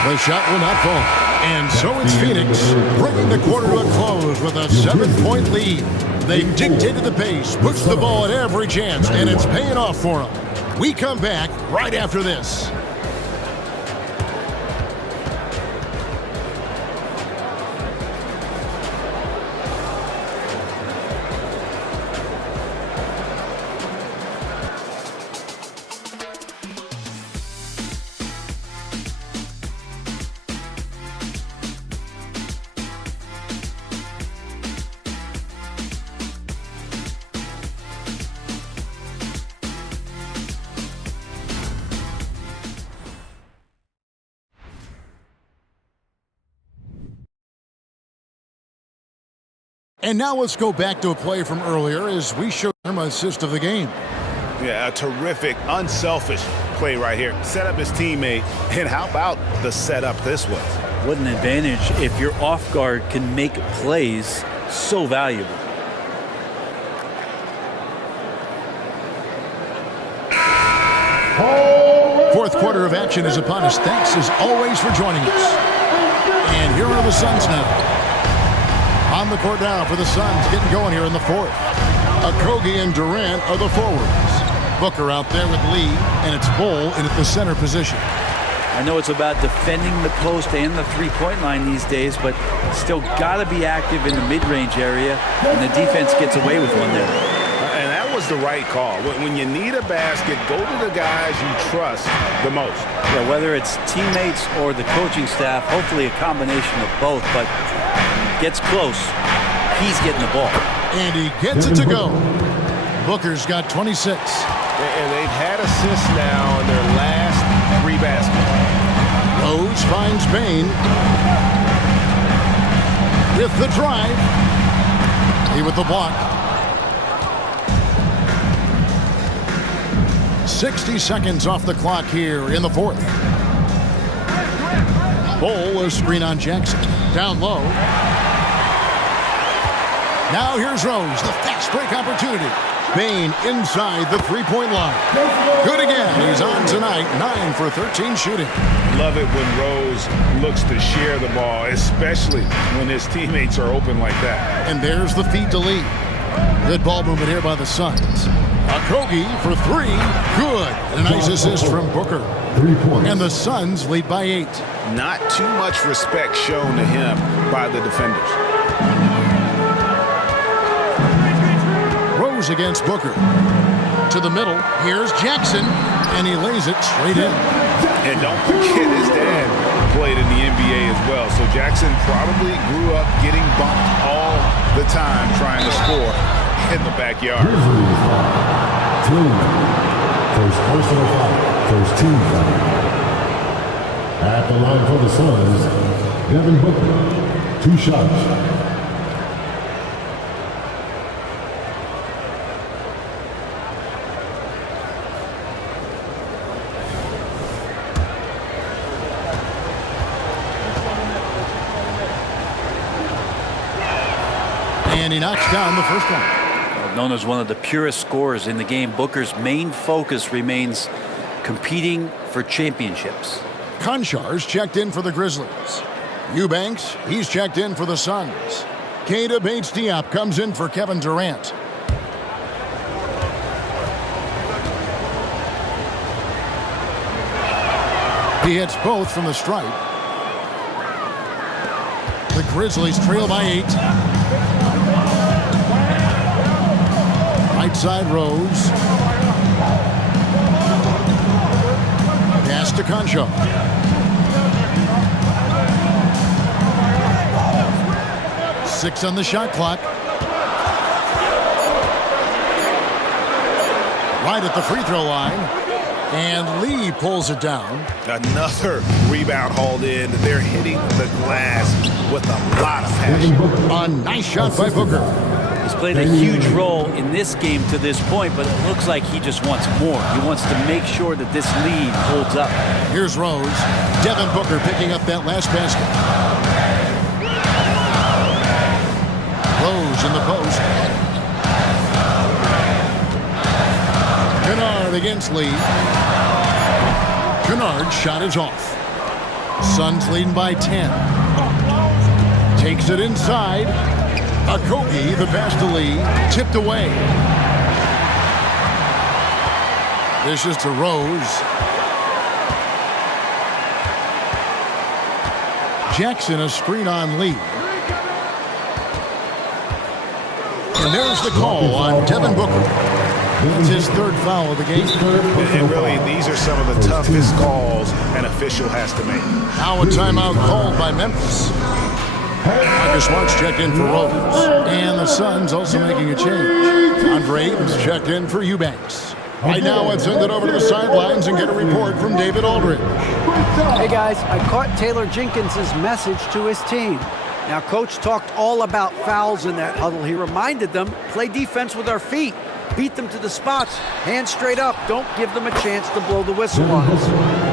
The shot will not fall. And so it's Phoenix bringing the quarter to a close with a 7-point lead. They dictated the pace, pushed the ball at every chance, and it's paying off for them. We come back right after this. And now let's go back to a play from earlier as we show him an assist of the game. Yeah, a terrific, unselfish play right here. Set up his teammate, and how about the setup this was? What an advantage if your off guard can make plays so valuable. Fourth quarter of action is upon us. Thanks as always for joining us. And here are the Suns now. On the court now for the Suns, getting going here in the fourth. Okogie and Durant are the forwards. Booker out there with Lee, and it's Bol in at the center position. I know it's about defending the post and the three-point line these days, but still got to be active in the mid-range area, and the defense gets away with one there. And that was the right call. When you need a basket, go to the guys you trust the most. Yeah, whether it's teammates or the coaching staff, hopefully a combination of both, but gets close, he's getting the ball. And he gets it to go. Booker's got 26. And they've had assists now in their last 3 baskets. Rose finds Bain. With the drive. He with the block. 60 seconds off the clock here in the fourth. Bol, a screen on Jackson. Down low. Now here's Rose, the fast break opportunity. Bain inside the three-point line. Good again. He's on tonight, 9 for 13 shooting. Love it when Rose looks to share the ball, especially when his teammates are open like that. And there's the feed to lead. Good ball movement here by the Suns. Okogie for 3. Good. And an nice assist from Booker. And the Suns lead by 8. Not too much respect shown to him by the defenders. Rose against Booker. To the middle. Here's Jackson. And he lays it straight in. And don't forget his dad played in the NBA as well. So Jackson probably grew up getting bumped all the time trying to score in the backyard. First personal foul. First team foul. At the line for the Suns, Devin Booker. 2 shots. And he knocks down the first one. Known as one of the purest scorers in the game, Booker's main focus remains competing for championships. Konchar's checked in for the Grizzlies. Eubanks, he's checked in for the Suns. Keita Bates-Diop comes in for Kevin Durant. He hits both from the stripe. The Grizzlies trail by 8. Right side Rose. Pass to Konchar. Six on the shot clock. Right at the free throw line. And Lee pulls it down. Another rebound hauled in. They're hitting the glass with a lot of passion. A nice shot by Booker. He's played a huge role in this game to this point, but it looks like he just wants more. He wants to make sure that this lead holds up. Here's Rose. Devin Booker picking up that last basket. Rose in the post. Kennard against Lee. Kennard's shot is off. Suns leading by 10. Takes it inside. Okogie, the pass to Lee, tipped away. This is to Rose. Jackson, a screen on Lee. And there's the call on Devin Booker. It's his third foul of the game. And really, these are some of the toughest calls an official has to make. Now a timeout called by Memphis. Marcus Smart's checked in for Rose. And the Suns also making a change. Andre Ayton's checked in for Eubanks. Right now, let's send it over to the sidelines and get a report from David Aldridge. Hey guys, I caught Taylor Jenkins' message to his team. Now, Coach talked all about fouls in that huddle. He reminded them, play defense with our feet. Beat them to the spots. Hands straight up. Don't give them a chance to blow the whistle on us.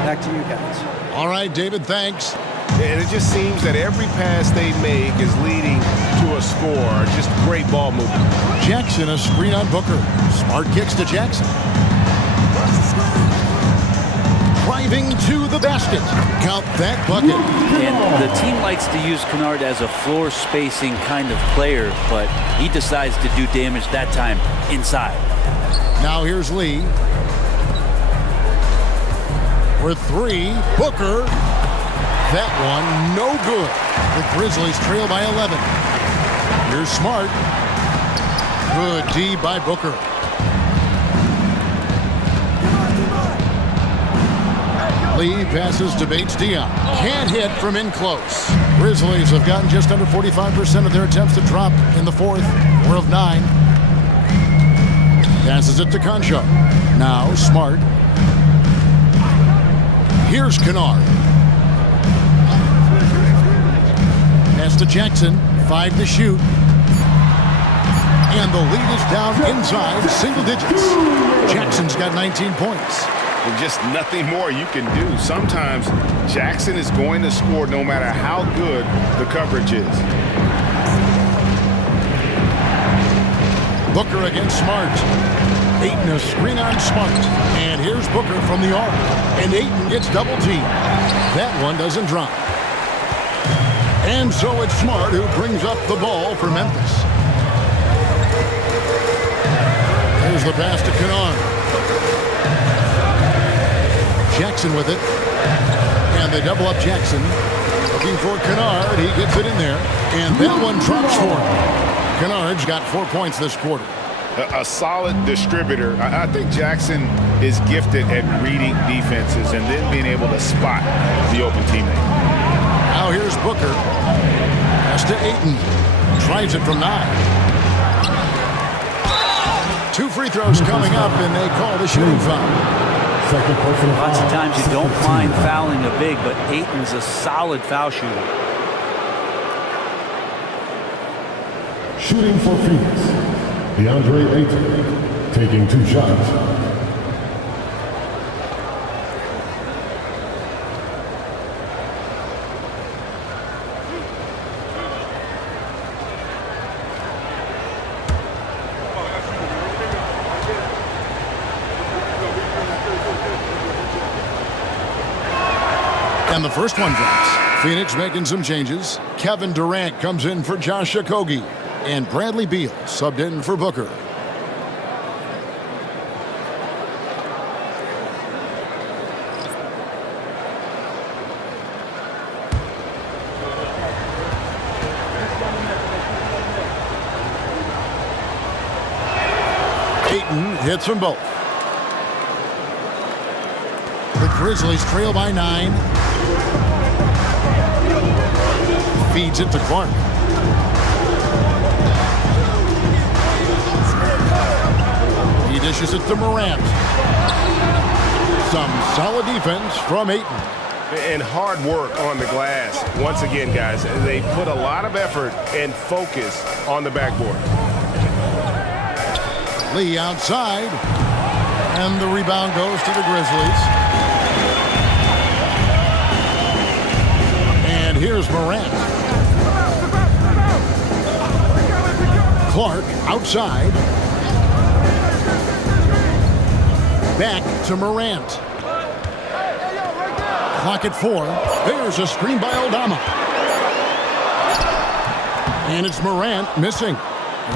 Back to you guys. All right, David, thanks. And it just seems that every pass they make is leading to a score. Just great ball movement. Jackson, a screen on Booker. Smart kicks to Jackson. Driving to the basket. Count that bucket. And the team likes to use Kennard as a floor spacing kind of player, but he decides to do damage that time inside. Now here's Lee. For 3, Booker. That one, no good. The Grizzlies trail by 11. Here's Smart. Good D by Booker. Lee passes to Bates-Diop. Can't hit from in close. Grizzlies have gotten just under 45% of their attempts to drop in the fourth. 4 of 9. Passes it to Konchar. Now Smart. Here's Kennard. Pass to Jackson. 5 to shoot. And the lead is down inside single digits. Jackson's got 19 points. And just nothing more you can do. Sometimes Jackson is going to score no matter how good the coverage is. Booker against Smart. Ayton a screen on Smart. And here's Booker from the arc. And Ayton gets double teamed. That one doesn't drop. And so it's Smart who brings up the ball for Memphis. Here's the pass to Kennard. Jackson with it. And they double up Jackson. Looking for Kennard. He gets it in there. And that one drops for him. Kennard's got 4 points this quarter. A solid distributor. I think Jackson is gifted at reading defenses and then being able to spot the open teammate. Now here's Booker. Pass to Ayton. Drives it from 9. 2 free throws coming up, and they call the shooting foul. Lots of times you don't mind fouling a big, but Ayton's a solid foul shooter. Shooting for Phoenix, DeAndre Ayton, taking 2 shots. And the first one drops. Phoenix making some changes. Kevin Durant comes in for Josh Okogie. And Bradley Beal subbed in for Booker. Ayton hits them both. The Grizzlies trail by 9. Feeds it to Clark. He dishes it to Morant. Some solid defense from Ayton. And hard work on the glass. Once again, guys, they put a lot of effort and focus on the backboard. Lee outside. And the rebound goes to the Grizzlies. And here's Morant. Clark outside. Back to Morant. Clock at 4. There's a screen by Aldama. And it's Morant missing.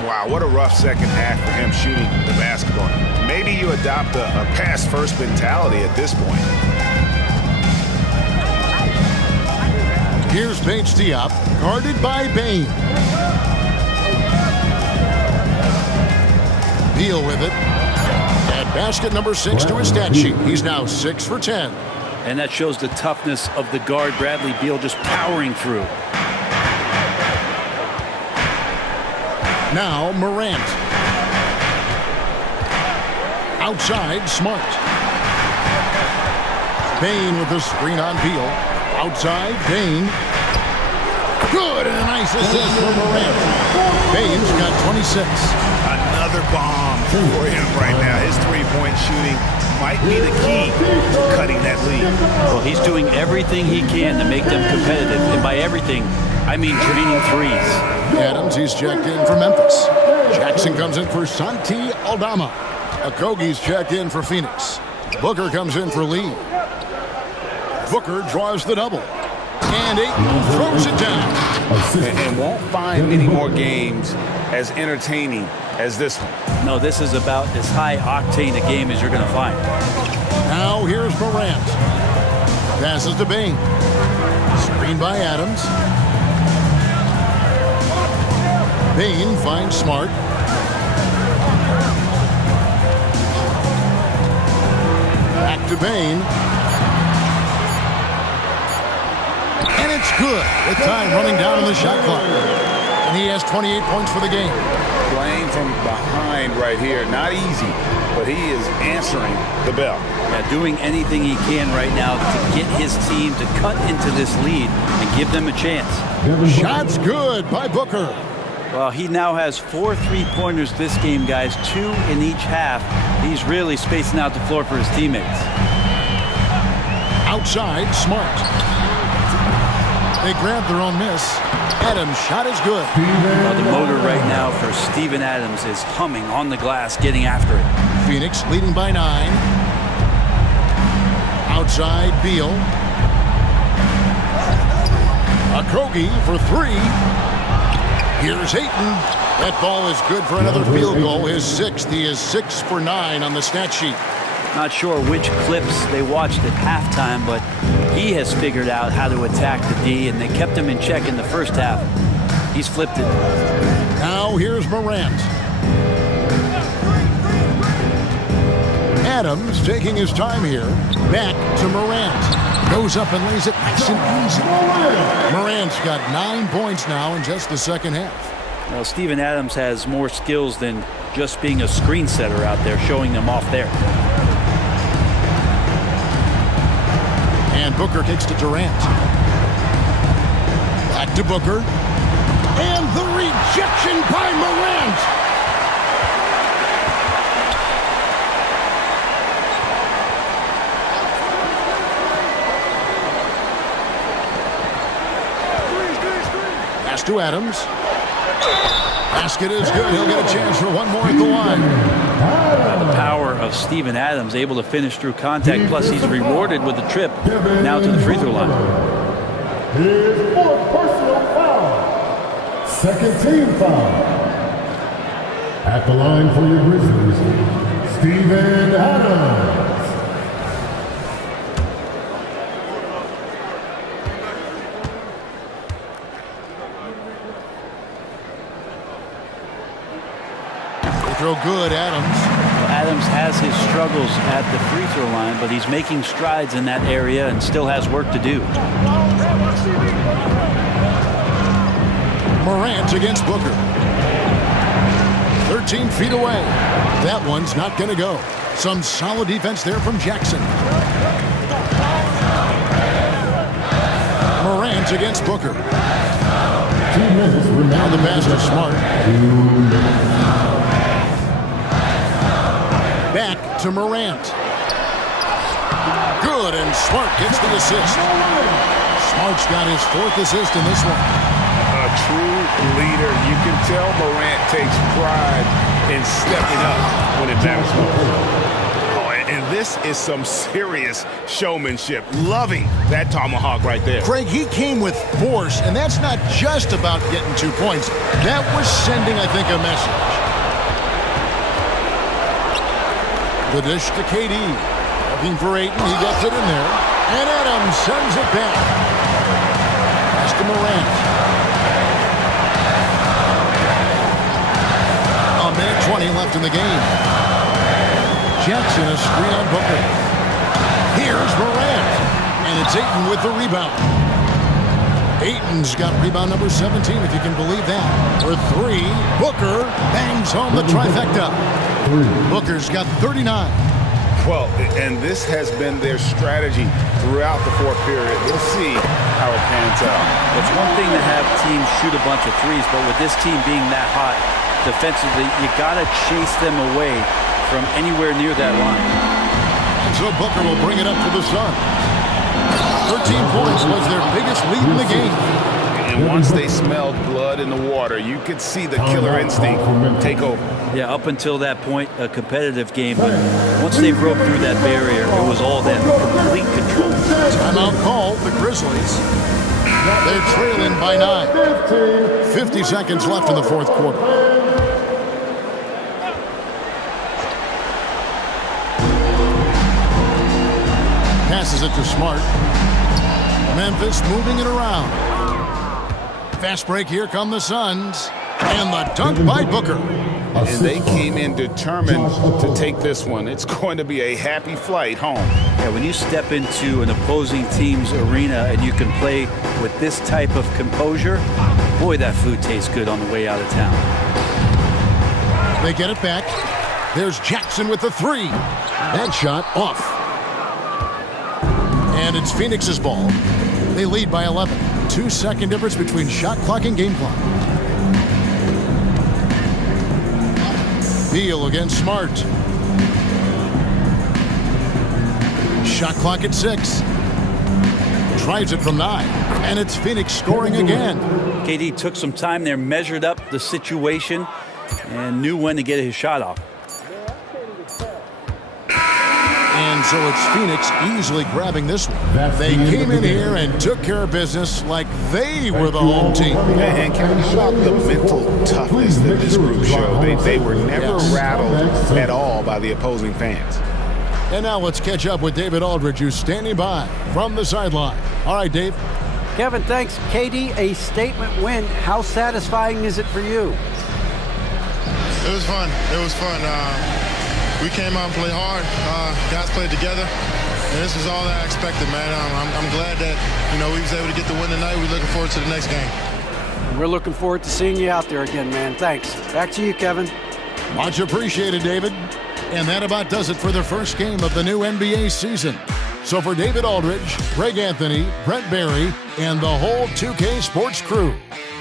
Wow, what a rough second half for him shooting the basketball. Maybe you adopt a pass-first mentality at this point. Here's Paige Diop, guarded by Bane. Beal with it. At basket number 6 to his stat sheet. He's now 6 for 10. And that shows the toughness of the guard, Bradley Beal, just powering through. Now Morant. Outside, Smart. Bane with the screen on Beal. Outside, Bane. Good, and a nice assist for Morant. Bane's got 26. Another bomb for him right now. His three-point shooting might be the key to cutting that lead. Well, he's doing everything he can to make them competitive. And by everything, I mean draining threes. Adams, he's checked in for Memphis. Jackson comes in for Santi Aldama. Okogie's checked in for Phoenix. Booker comes in for Lee. Booker draws the double. And Ayton throws it down. And won't find many more games as entertaining as this one. No, this is about as high octane a game as you're going to find. Now here's Morant. Passes to Bane. Screen by Adams. Bane finds Smart. Back to Bane. And it's good. With time running down on the shot clock. And he has 28 points for the game. Playing from behind right here. Not easy, but he is answering the bell. Yeah, doing anything he can right now to get his team to cut into this lead and give them a chance. Shots good by Booker. Well, he now has 4 3-pointers this game, guys. 2 in each half. He's really spacing out the floor for his teammates. Outside, Smart. They grabbed their own miss. Adams' shot is good. Well, the motor right now for Steven Adams is humming on the glass, getting after it. Phoenix leading by 9. Outside, Beal. Okogie for 3. Here's Ayton. That ball is good for another field goal. His 6th. He is 6 for 9 on the stat sheet. Not sure which clips they watched at halftime, but he has figured out how to attack the D, and they kept him in check in the first half. He's flipped it. Now here's Morant. Adams taking his time here. Back to Morant. Goes up and lays it nice and easy. Morant's got 9 points now in just the second half. Well, Steven Adams has more skills than just being a screen setter out there, showing them off there. And Booker kicks to Durant. Back to Booker. And the rejection by Morant. Pass to Adams. Basket is good. He'll get a chance for one more at the line. The power of Steven Adams, able to finish through contact, plus he's rewarded with a trip now to the free throw line. His fourth personal foul. Second team foul. At the line for your Grizzlies, Steven Adams. Throw good, Adams. Well, Adams has his struggles at the free throw line, but he's making strides in that area and still has work to do. Morant against Booker. 13 feet away. That one's not going to go. Some solid defense there from Jackson. Morant against Booker. 2 minutes remaining. Now the pass to Smart. Back to Morant. Good, and Smart gets the assist. Smart's got his 4th assist in this one. A true leader. You can tell Morant takes pride in stepping up when it matters most. Oh, and this is some serious showmanship. Loving that tomahawk right there. Craig, he came with force, and that's not just about getting 2 points. That was sending, I think, a message. The dish to KD. Looking for Ayton. He gets it in there. And Adams sends it back. Pass to Morant. A minute 20 left in the game. Jackson a screen on Booker. Here's Morant. And it's Ayton with the rebound. Ayton's got rebound number 17, if you can believe that. For 3, Booker bangs home the trifecta. Booker's got 39. Well, and this has been their strategy throughout the fourth period. We'll see how it pans out. It's one thing to have teams shoot a bunch of threes, but with this team being that hot defensively, you got to chase them away from anywhere near that line. And so Booker will bring it up for the Suns. 13 points was their biggest lead in the game. And once they smelled blood in the water, you could see the killer instinct take over. Yeah, up until that point, a competitive game, but once they broke through that barrier, it was all them, complete control. Timeout call, the Grizzlies. They're trailing by 9. 50 seconds left in the fourth quarter. Passes it to Smart. Memphis moving it around. Fast break, here come the Suns. And the dunk by Booker. And they came in determined to take this one. It's going to be a happy flight home. Yeah, when you step into an opposing team's arena and you can play with this type of composure, boy, that food tastes good on the way out of town. They get it back. There's Jackson with the 3. That shot off. And it's Phoenix's ball. They lead by 11. 2-second difference between shot clock and game clock. Beal against Smart. Shot clock at 6. Tries it from 9. And it's Phoenix scoring again. KD took some time there, measured up the situation, and knew when to get his shot off. And so it's Phoenix easily grabbing this one. They came in here and took care of business like they were the home team. And can we talk the mental toughness that this group showed? They were never rattled at all by the opposing fans. And now let's catch up with David Aldridge, who's standing by from the sideline. All right, Dave. Kevin, thanks. KD, a statement win. How satisfying is it for you? It was fun. It was fun. We came out and played hard. Guys played together. And this was all that I expected, man. I'm glad that, we was able to get the win tonight. We're looking forward to the next game. We're looking forward to seeing you out there again, man. Thanks. Back to you, Kevin. Much appreciated, David. And that about does it for the first game of the new NBA season. So for David Aldridge, Greg Anthony, Brent Barry, and the whole 2K Sports crew,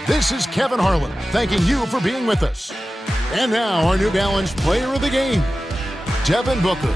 this is Kevin Harlan thanking you for being with us. And now our New Balance player of the game, Devin Booker.